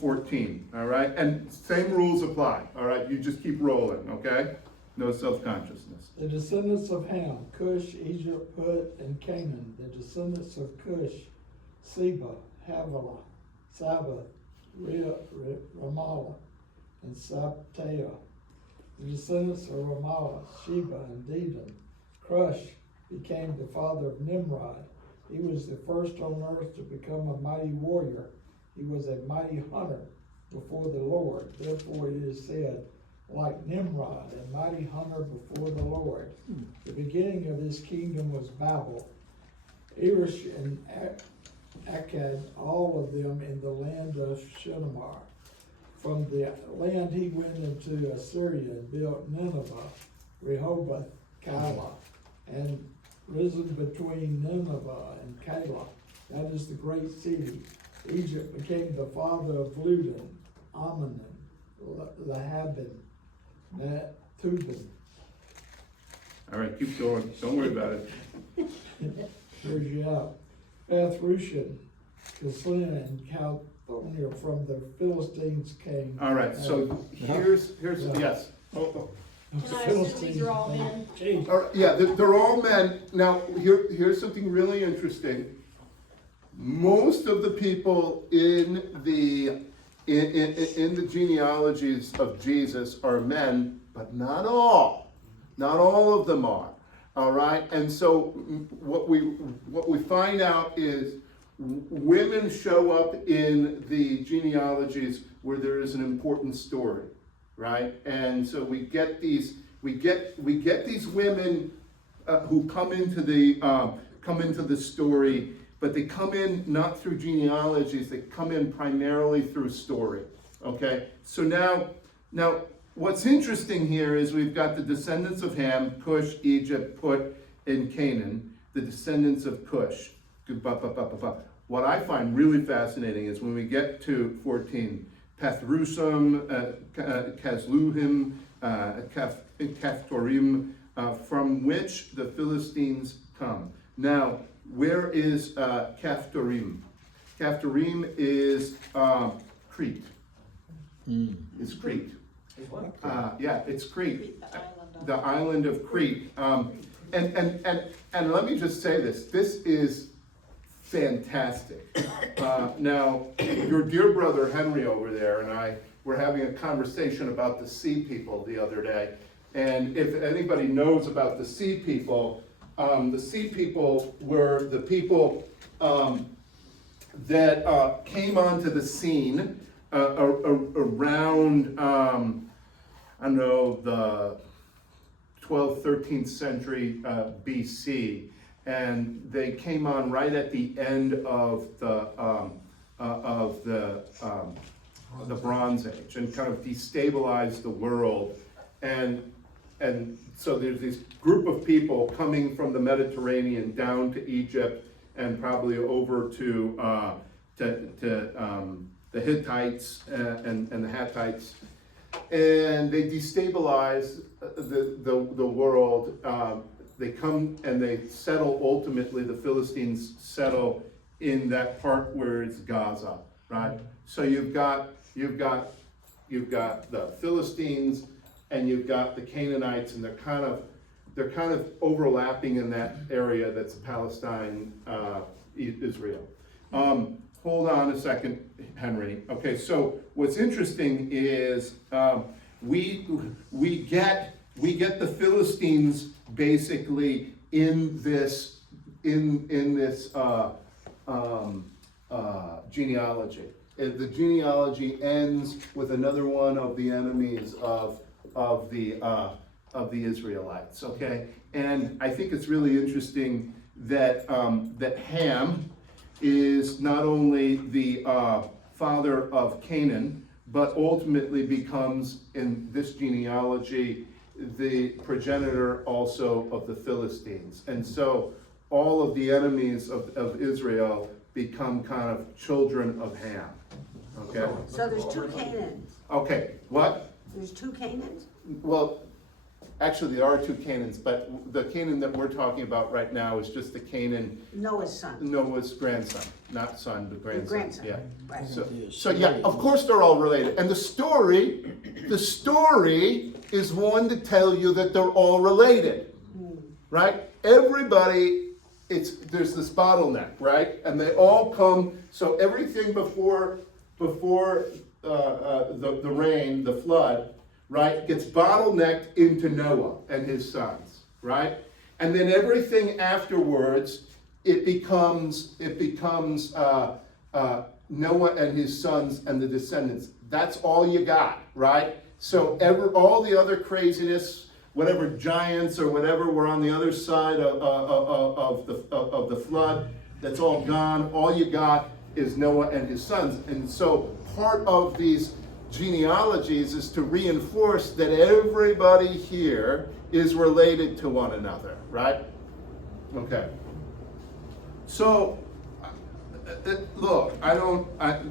14, all right? And same rules apply, all right? You just keep rolling, okay? No self-consciousness. The descendants of Ham, Cush, Egypt, Put, and Canaan. The descendants of Cush, Seba, Havilah, Sabbath, Ramallah, and Sabtaah. The descendants of Ramallah, Sheba, and Dedan. Cush became the father of Nimrod. He was the first on earth to become a mighty warrior. He was a mighty hunter before the Lord. Therefore it is said, like Nimrod, a mighty hunter before the Lord. The beginning of his kingdom was Babel. Erish and Akkad, all of them in the land of Shinar. From the land he went into Assyria and built Nineveh, Rehoboth, Calah, and risen between Nineveh and Calah. That is the great city. Egypt became the father of Ludan, Ammon, Lahabin, Tubal. All right, keep going. Don't worry about it. Persia, Beth Rushan, Kaslan, and Chaldonia from the Philistines came. All right, so here's yes. Oh. Can I assume these are all men? All right, yeah, they're all men. Now, here's something really interesting. Most of the people in the genealogies of Jesus are men, but not all. Not all of them are, all right? And so what we find out is women show up in the genealogies where there is an important story, right? And so we get these women who come into the story, but they come in not through genealogies, they come in primarily through story, okay? So now what's interesting here is we've got the descendants of Ham, Cush, Egypt, Put, and Canaan, the descendants of Cush. What I find really fascinating is when we get to 14, Pathrusim, Kazluhim, Caphtorim, from which the Philistines come. Now, where is Caphtorim? Caphtorim is Crete. It's Crete. Yeah, it's Crete. The island of Crete. And let me just say this. This is fantastic. Now, your dear brother Henry over there and I were having a conversation about the Sea People the other day. And if anybody knows about the Sea People were the people that came onto the scene around, I don't know, the 12th, 13th century BC. And they came on right at the end of the Bronze Age and kind of destabilized the world. And so there's this group of people coming from the Mediterranean down to Egypt and probably over to the Hittites and the Hattites, and they destabilize the world. They come and they settle. Ultimately, the Philistines settle in that part where it's Gaza, right? So you've got the Philistines and you've got the Canaanites, and they're kind of overlapping in that area that's Palestine, Israel. Hold on a second, Henry. Okay, so what's interesting is we get the Philistines basically in this genealogy. The genealogy ends with another one of the enemies of the Israelites. Okay, and I think it's really interesting that that Ham is not only the father of Canaan, but ultimately becomes, in this genealogy, the progenitor also of the Philistines. And so all of the enemies of Israel become kind of children of Ham. Okay? So there's two Canaans. Okay, what? There's two Canaans? Well, actually there are two Canaans, but the Canaan that we're talking about right now is just the Canaan, Noah's son. Noah's grandson, not son, but grandson. Grandson. Yeah. Right. So yeah, of course they're all related. And the story is one to tell you that they're all related, right? Everybody, there's this bottleneck, right? And they all come, so everything before the rain, the flood, right, gets bottlenecked into Noah and his sons, right? And then everything afterwards, it becomes Noah and his sons and the descendants. That's all you got, right? So all the other craziness, whatever giants or whatever were on the other side of the flood, that's all gone. All you got is Noah and his sons. And so part of these genealogies is to reinforce that everybody here is related to one another, right? Okay. So, look,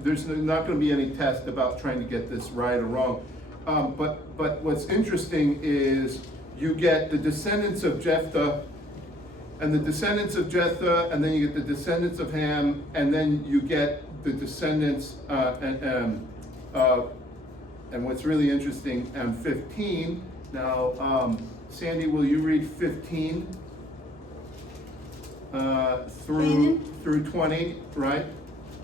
there's not going to be any test about trying to get this right or wrong. But what's interesting is you get the descendants of Jephthah, and the descendants of Jephthah, and then you get the descendants of Ham, and then you get the descendants and what's really interesting, 15. Now, Sandy, will you read 15 through 20, right?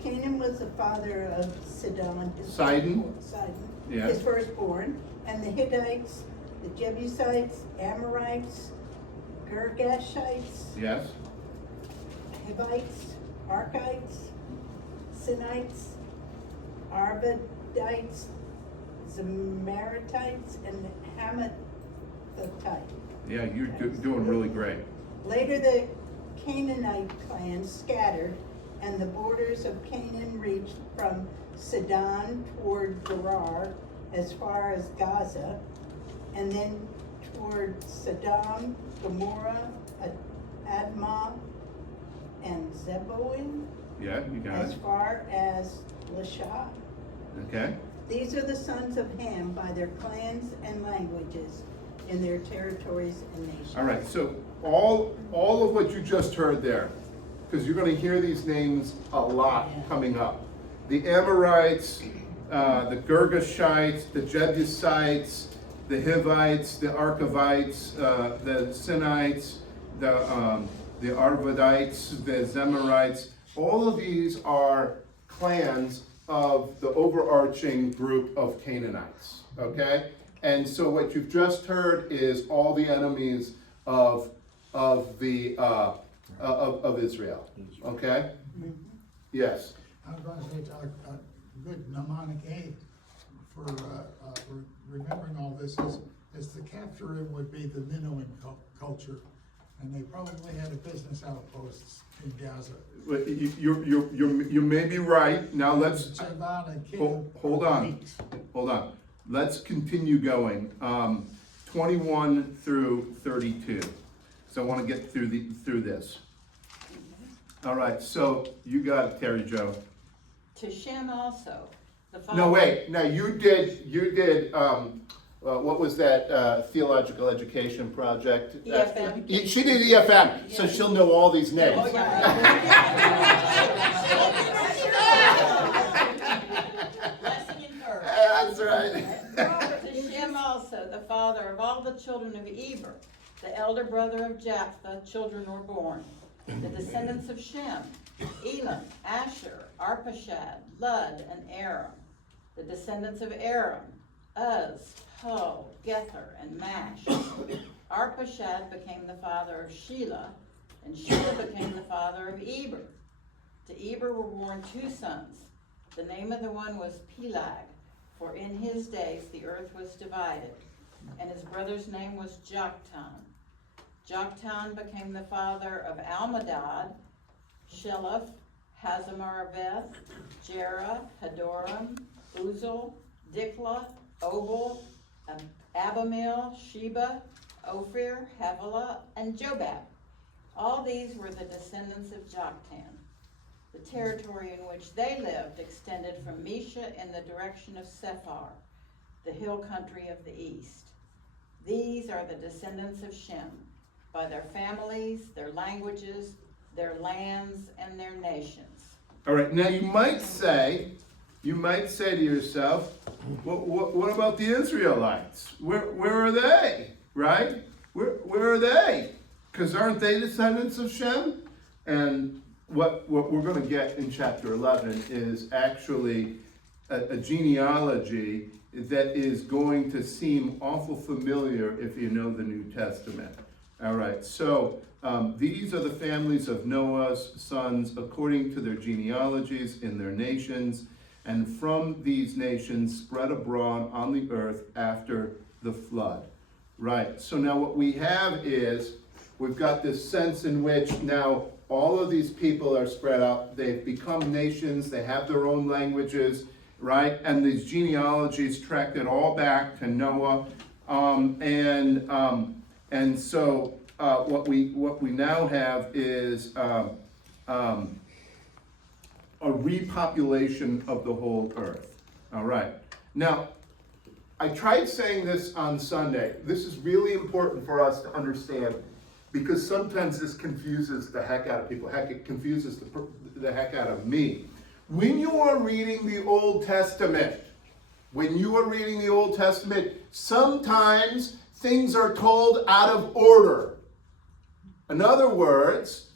Canaan was the father of Sidon. Sidon? Sidon, Yeah. his firstborn, and the Hittites, the Jebusites, Amorites, Girgashites, Yes, Hivites, Archites, Sinites, Arvadites, Zamaratites, and Hamathites. yeah, you're doing really great. Later, the Canaanite clans scattered, and the borders of Canaan reached from Sidon toward Gerar as far as Gaza, and then toward Sodom, Gomorrah, Admah, and Zeboim, Yeah, you got as it. far as Lasha. Okay, These are the sons of Ham by their clans and languages in their territories and nations. all right, so all of what you just heard there, because you're gonna hear these names a lot coming up. The Amorites, the Girgashites, the Jebusites, the Hivites, the Archivites, the Sinites, the Arvadites, the Zemarites, all of these are clans of the overarching group of Canaanites, okay? And so what you've just heard is all the enemies of Israel, okay? Yes, I was gonna say, a good mnemonic aid for remembering all this is the capture would be the Minoan culture. And they probably had a business outposts in Gaza. but you may be right. Now let's, Javan and Kim hold are on. Greeks. hold on. Let's continue going. 21 through 32. So I want to get through this. All right, so you got it, Terry Jo. To Shem also, the father. No, wait, now you did, what was that theological education project? EFM. She did EFM, so she'll know all these names. Oh, yeah. Blessing and curse. That's right. To Shem also, the father of all the children of Eber, the elder brother of Japheth, children were born. The descendants of Shem, Elam, Asher, Arpachshad, Lud, and Aram. The descendants of Aram, Uz, Ho, Gether, and Mash. Arpachshad became the father of Shelah, and Shelah became the father of Eber. To Eber were born two sons. The name of the one was Pelag, for in his days the earth was divided, and his brother's name was Joktan. Joktan became the father of Almadad, Sheleph, Hazarmaveth, Jerah, Hadoram, Uzal, Dikla, Obal, Abamil, Sheba, Ophir, Havilah, and Jobab. All these were the descendants of Joktan. The territory in which they lived extended from Mesha in the direction of Sephar, the hill country of the east. These are the descendants of Shem, by their families, their languages, their lands, and their nations. All right, now you might say to yourself, what about the Israelites? Where are they, right? Where are they? Because aren't they descendants of Shem? And what we're going to get in chapter 11 is actually a genealogy that is going to seem awful familiar if you know the New Testament. All right, so these are the families of Noah's sons according to their genealogies in their nations, and from these nations spread abroad on the earth after the flood. Right, so now what we have is, we've got this sense in which now all of these people are spread out, they've become nations, they have their own languages, right? And these genealogies track it all back to Noah. And so what we now have is a repopulation of the whole earth. All right. Now, I tried saying this on Sunday. This is really important for us to understand because sometimes this confuses the heck out of people. Heck, it confuses the heck out of me. When you are reading the Old Testament, sometimes things are told out of order. In other words,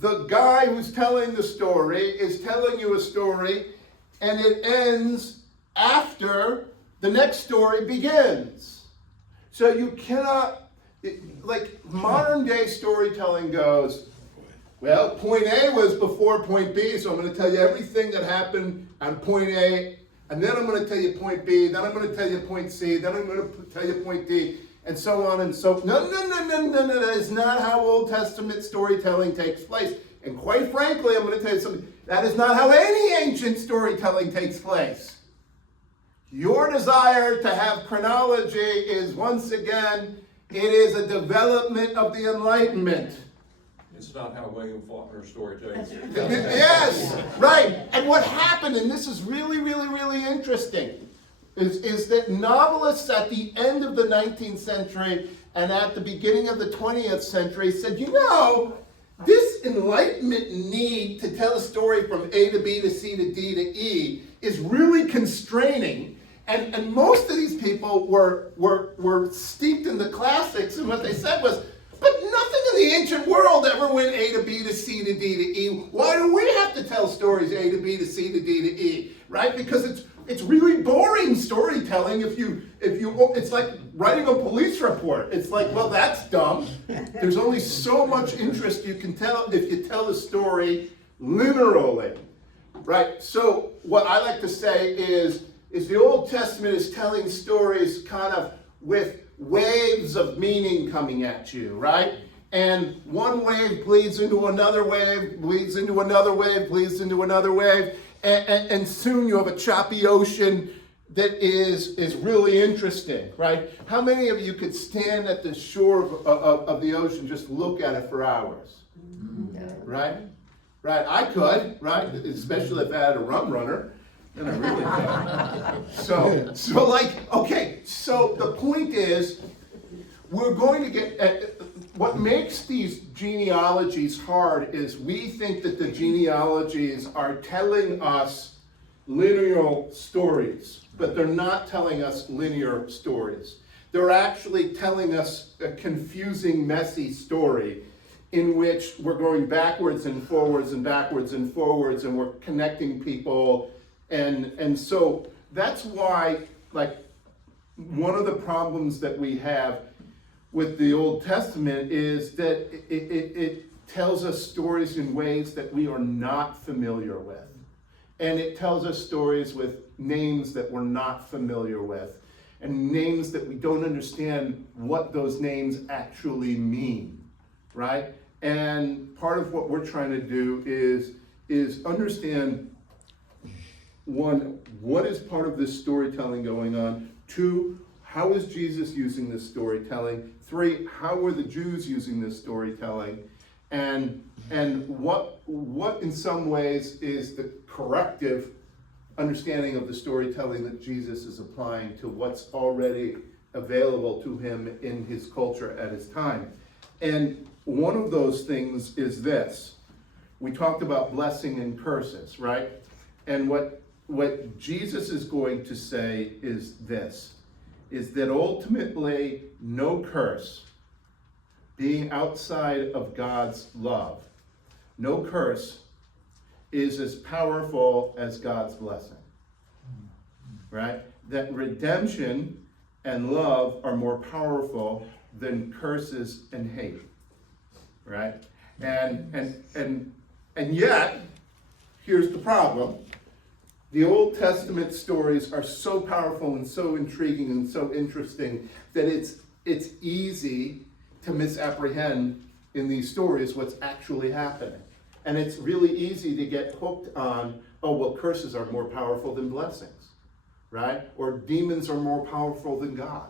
the guy who's telling the story is telling you a story and it ends after the next story begins. So you cannot, like modern day storytelling goes, well, point A was before point B, so I'm going to tell you everything that happened on point A, and then I'm going to tell you point B, then I'm going to tell you point C, then I'm going to tell you point D, and so on and so. No, that is not how Old Testament storytelling takes place. And quite frankly, I'm going to tell you something, that is not how any ancient storytelling takes place. Your desire to have chronology is, once again, it is a development of the Enlightenment. It's not how William Faulkner's storytelling is. Yes, right. And what happened, and this is really, really, really interesting, is that novelists at the end of the 19th century and at the beginning of the 20th century said, you know, this Enlightenment need to tell a story from A to B to C to D to E is really constraining. And most of these people were steeped in the classics, and what they said was, but nothing in the ancient world ever went A to B to C to D to E. Why do we have to tell stories A to B to C to D to E? Right? Because it's really boring storytelling if you it's like writing a police report. It's like, well, that's dumb. There's only so much interest you can tell if you tell the story linearly. Right? So what I like to say is the Old Testament is telling stories kind of with waves of meaning coming at you, right? And one wave bleeds into another wave, bleeds into another wave, bleeds into another wave, and soon you have a choppy ocean that is really interesting, right? How many of you could stand at the shore of the ocean, just look at it for hours? Right? Right, I could, right? Especially if I had a rum runner. And I really don't. So like, okay, so the point is, we're going to get, what makes these genealogies hard is we think that the genealogies are telling us linear stories, but they're not telling us linear stories. They're actually telling us a confusing, messy story in which we're going backwards and forwards and backwards and forwards, and we're connecting people. And so that's why, like, one of the problems that we have with the Old Testament is that it tells us stories in ways that we are not familiar with. And it tells us stories with names that we're not familiar with, and names that we don't understand what those names actually mean, right? And part of what we're trying to do is understand, one, what is part of this storytelling going on? Two, how is Jesus using this storytelling? Three, how were the Jews using this storytelling? And what in some ways is the corrective understanding of the storytelling that Jesus is applying to what's already available to him in his culture at his time? And one of those things is this. We talked about blessing and curses, right? And what Jesus is going to say is this, is that ultimately no curse, being outside of God's love, no curse is as powerful as God's blessing, right? That redemption and love are more powerful than curses and hate, right? And yet, here's the problem. The Old Testament stories are so powerful and so intriguing and so interesting that it's easy to misapprehend in these stories what's actually happening. And it's really easy to get hooked on, oh, well, curses are more powerful than blessings, right? Or demons are more powerful than God,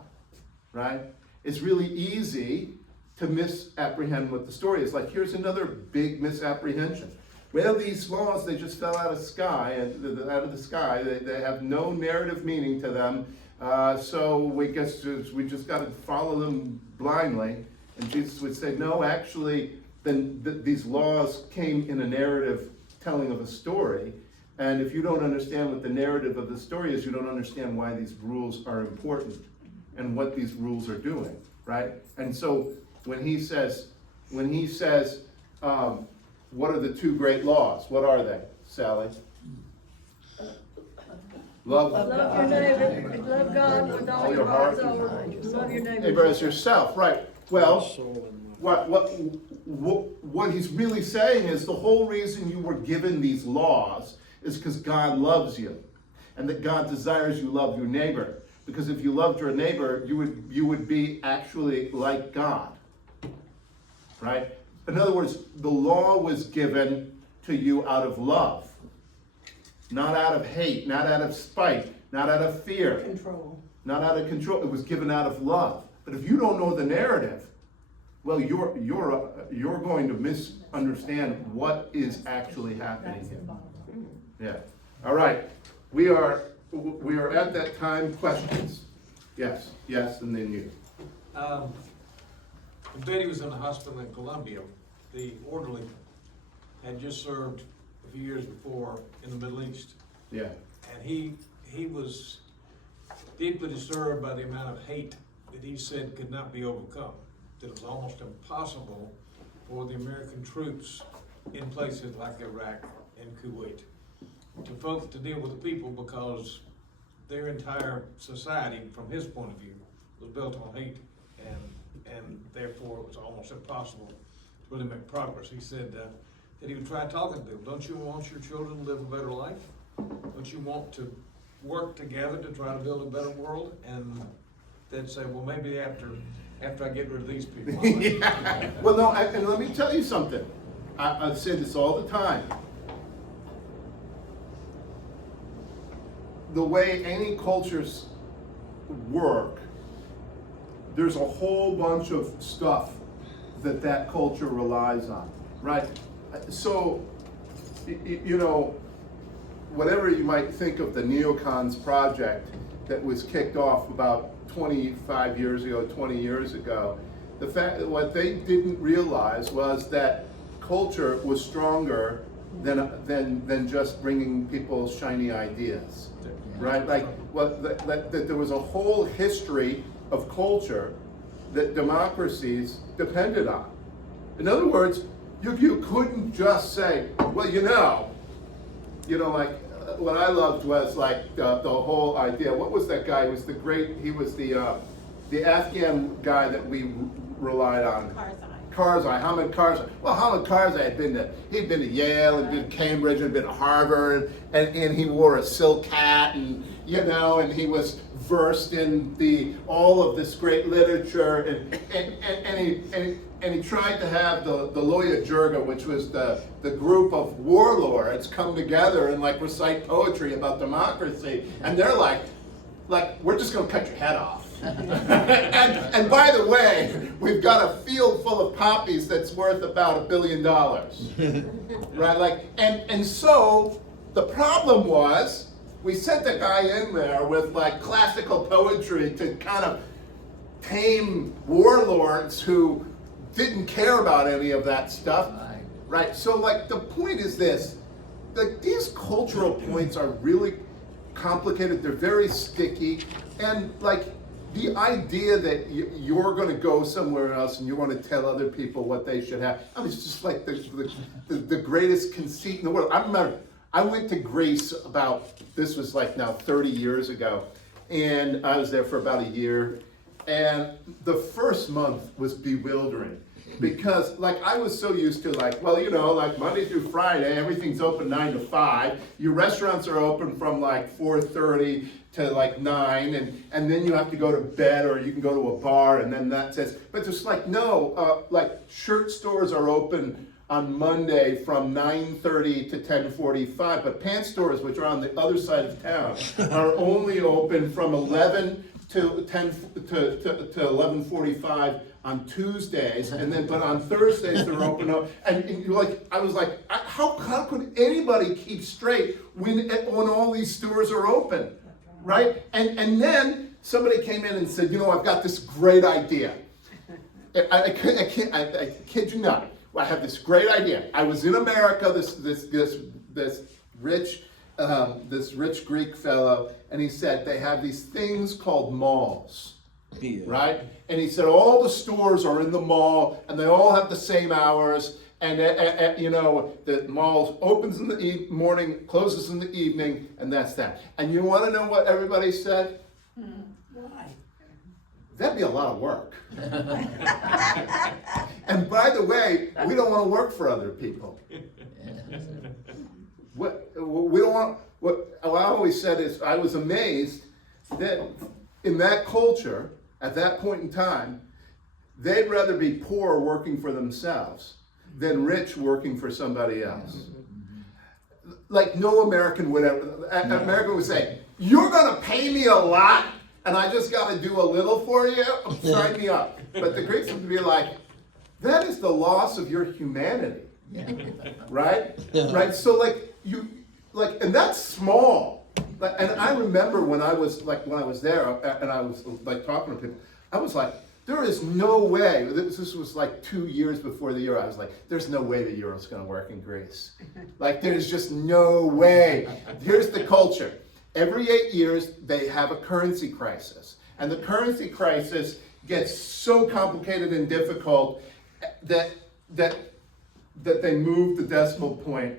right? It's really easy to misapprehend what the story is. Like, here's another big misapprehension. Well, these laws, they just fell out of the sky. They have no narrative meaning to them. So we we just got to follow them blindly. And Jesus would say, no, actually, then these laws came in a narrative telling of a story. And if you don't understand what the narrative of the story is, you don't understand why these rules are important and what these rules are doing, right? And so when he says, what are the two great laws? What are they, Sally? Love. Love your neighbor, love God with all your heart, all your mind, love your neighbor. Neighbor as yourself, right. Well, what he's really saying is the whole reason you were given these laws is because God loves you. And that God desires you love your neighbor. Because if you loved your neighbor, you would be actually like God. Right? In other words, the law was given to you out of love. Not out of hate, not out of spite, not out of fear. Control. Not out of control. It was given out of love. But if you don't know the narrative, well, you're going to misunderstand what is actually happening here. Yeah. All right. We are at that time. Questions? Yes, and then you. When Betty was in the hospital in Colombia, the orderly had just served a few years before in the Middle East. Yeah. And he was deeply disturbed by the amount of hate that he said could not be overcome. That it was almost impossible for the American troops in places like Iraq and Kuwait to deal with the people, because their entire society, from his point of view, was built on hate, and therefore it was almost impossible to really make progress. He said that he would try talking to people. Don't you want your children to live a better life? Don't you want to work together to try to build a better world? And they'd say, well, maybe after I get rid of these people. Yeah. Well, no, and let me tell you something. I say this all the time. The way any cultures work, there's a whole bunch of stuff that culture relies on, right? So, you know, whatever you might think of the neocons project that was kicked off about 25 years ago, 20 years ago, the fact that what they didn't realize was that culture was stronger than just bringing people shiny ideas, right? Like, that there was a whole history of culture that democracies depended on. In other words, you couldn't just say, well, you know, like, what I loved was like the whole idea. What was that guy? He was the Afghan guy that we relied on. Karzai, Hamid Karzai. Well, Hamid Karzai he'd been to Yale, and been to Cambridge, and been to Harvard, and he wore a silk hat, and he was versed in all of this great literature, and he tried to have the Loya Jirga, which was the group of warlords, come together and like recite poetry about democracy, and they're like we're just gonna cut your head off. and by the way, we've got a field full of poppies that's worth about $1 billion, right? Like, and so the problem was, we sent the guy in there with like classical poetry to kind of tame warlords who didn't care about any of that stuff, right? So like the point is this, like these cultural points are really complicated, they're very sticky, and like the idea that you're going to go somewhere else and you want to tell other people what they should have, it's just like the greatest conceit in the world. I remember I went to Greece this was like now 30 years ago, and I was there for about a year, and the first month was bewildering. Because like I was so used to like Monday through Friday, everything's open 9 to 5. Your restaurants are open from like 4:30 to like 9, and then you have to go to bed, or you can go to a bar, and then that's it. But there's like like shirt stores are open on Monday from 9:30 to 10:45, but pants stores, which are on the other side of town, are only open from 11 to 11:45 on Tuesdays, but on Thursdays they're open up. And I was like, how could anybody keep straight when all these stores are open, right? And then somebody came in and said, I've got this great idea. I kid you not. I have this great idea. I was in America. This rich Greek fellow, and he said they have these things called malls. Yeah. Right? And he said all the stores are in the mall, and they all have the same hours, and you know, the mall opens in the morning, closes in the evening, and that's that. And you wanna know what everybody said? Why? That'd be a lot of work. And by the way, we don't wanna work for other people. We don't want, what I always said is, I was amazed that in that culture, at that point in time, they'd rather be poor working for themselves than rich working for somebody else. Like no American would ever, America would say, you're gonna pay me a lot and I just gotta do a little for you? Sign me up. But the Greeks would be like, that is the loss of your humanity. Right? Right? So and that's small. And I remember when I was there and I was like talking to people, I was like, there is no way, this was like 2 years before the euro, I was like, there's no way the euro's gonna work in Greece. Like, there's just no way. Here's the culture. Every 8 years, they have a currency crisis. And the currency crisis gets so complicated and difficult that they move the decimal point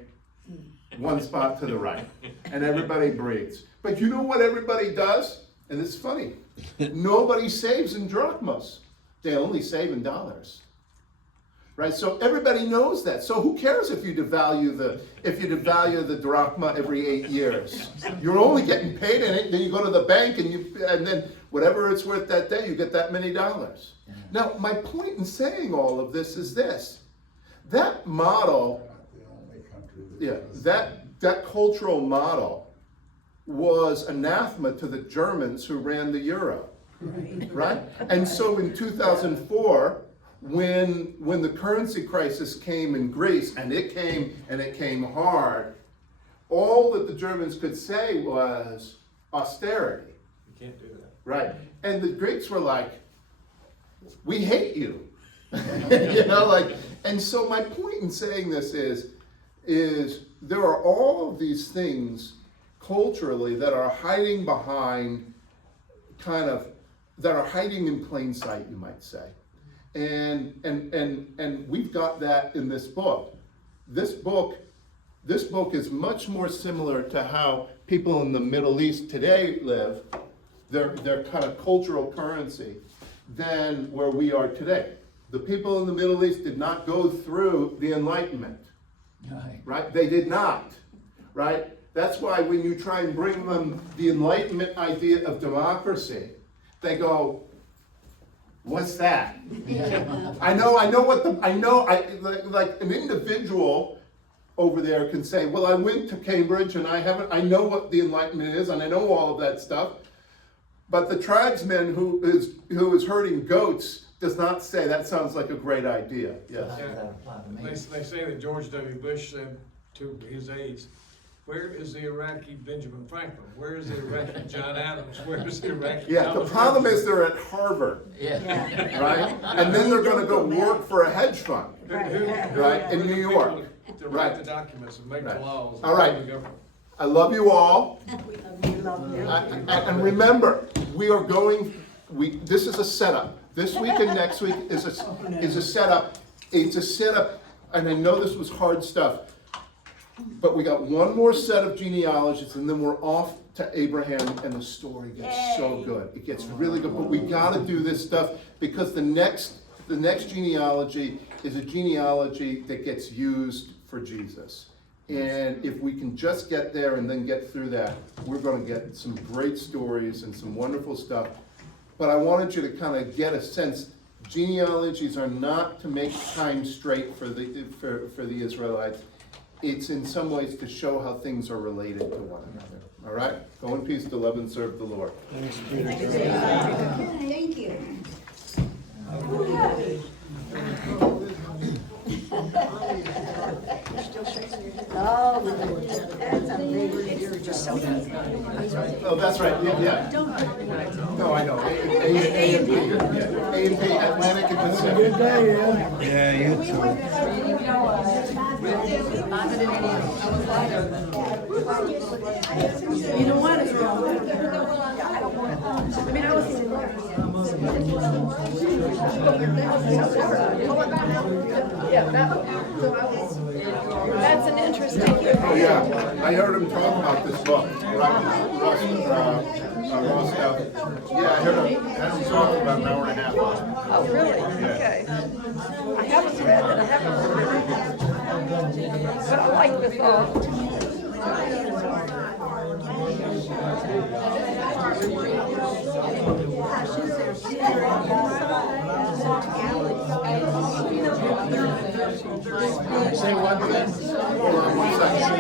one spot to the right. And everybody breathes. But you know what everybody does? And it's funny. Nobody saves in drachmas. They only save in dollars. Right? So everybody knows that. So who cares if you devalue the drachma every 8 years? You're only getting paid in it, then you go to the bank and then whatever it's worth that day, you get that many dollars. Now, my point in saying all of this is this. That model, that cultural model was anathema to the Germans who ran the euro, right? And so in 2004, when the currency crisis came in Greece, and it came hard, all that the Germans could say was austerity. You can't do that. Right? And the Greeks were like, we hate you. You know, and so my point in saying this is there are all of these things culturally that are hiding behind that are hiding in plain sight, you might say. And we've got that in this book. This book is much more similar to how people in the Middle East today live, their kind of cultural currency, than where we are today. The people in the Middle East did not go through the Enlightenment, right? They did not, right? That's why when you try and bring them the Enlightenment idea of democracy, they go, what's that? I know like an individual over there can say, well, I went to Cambridge and I know what the Enlightenment is and I know all of that stuff. But the tribesman who is herding goats does not say, that sounds like a great idea. Yes. They say that George W. Bush said to his aides, where is the Iraqi Benjamin Franklin? Where is the Iraqi John Adams? Where is the Iraqi the problem is they're at Harvard, right? And then they're going to go work for a hedge fund, right, in New York. To write the documents and make the laws. All right. I love you all. And remember, this is a setup. This week and next week is a setup. It's a setup, and I know this was hard stuff, but we got one more set of genealogies, and then we're off to Abraham, and the story gets so good. It gets really good, but we got to do this stuff because the next genealogy is a genealogy that gets used for Jesus. And if we can just get there and then get through that, we're going to get some great stories and some wonderful stuff. But I wanted you to kind of get a sense, genealogies are not to make time straight for the Israelites. It's in some ways to show how things are related to one another. All right? Go in peace to love and serve the Lord. Thank you. Oh, that's right. Yeah. No, I know. A&P, Atlantic and Pacific. Yeah, you too. You know what is wrong? I mean, I was. Yeah, that's an interesting. Oh, yeah, I heard him talk about this book, Ross, yeah, I heard him talk about an hour and a half on it. Oh, really? Okay. I haven't read it, I haven't heard it. But I like the thought. Say one thing. Hold on one second.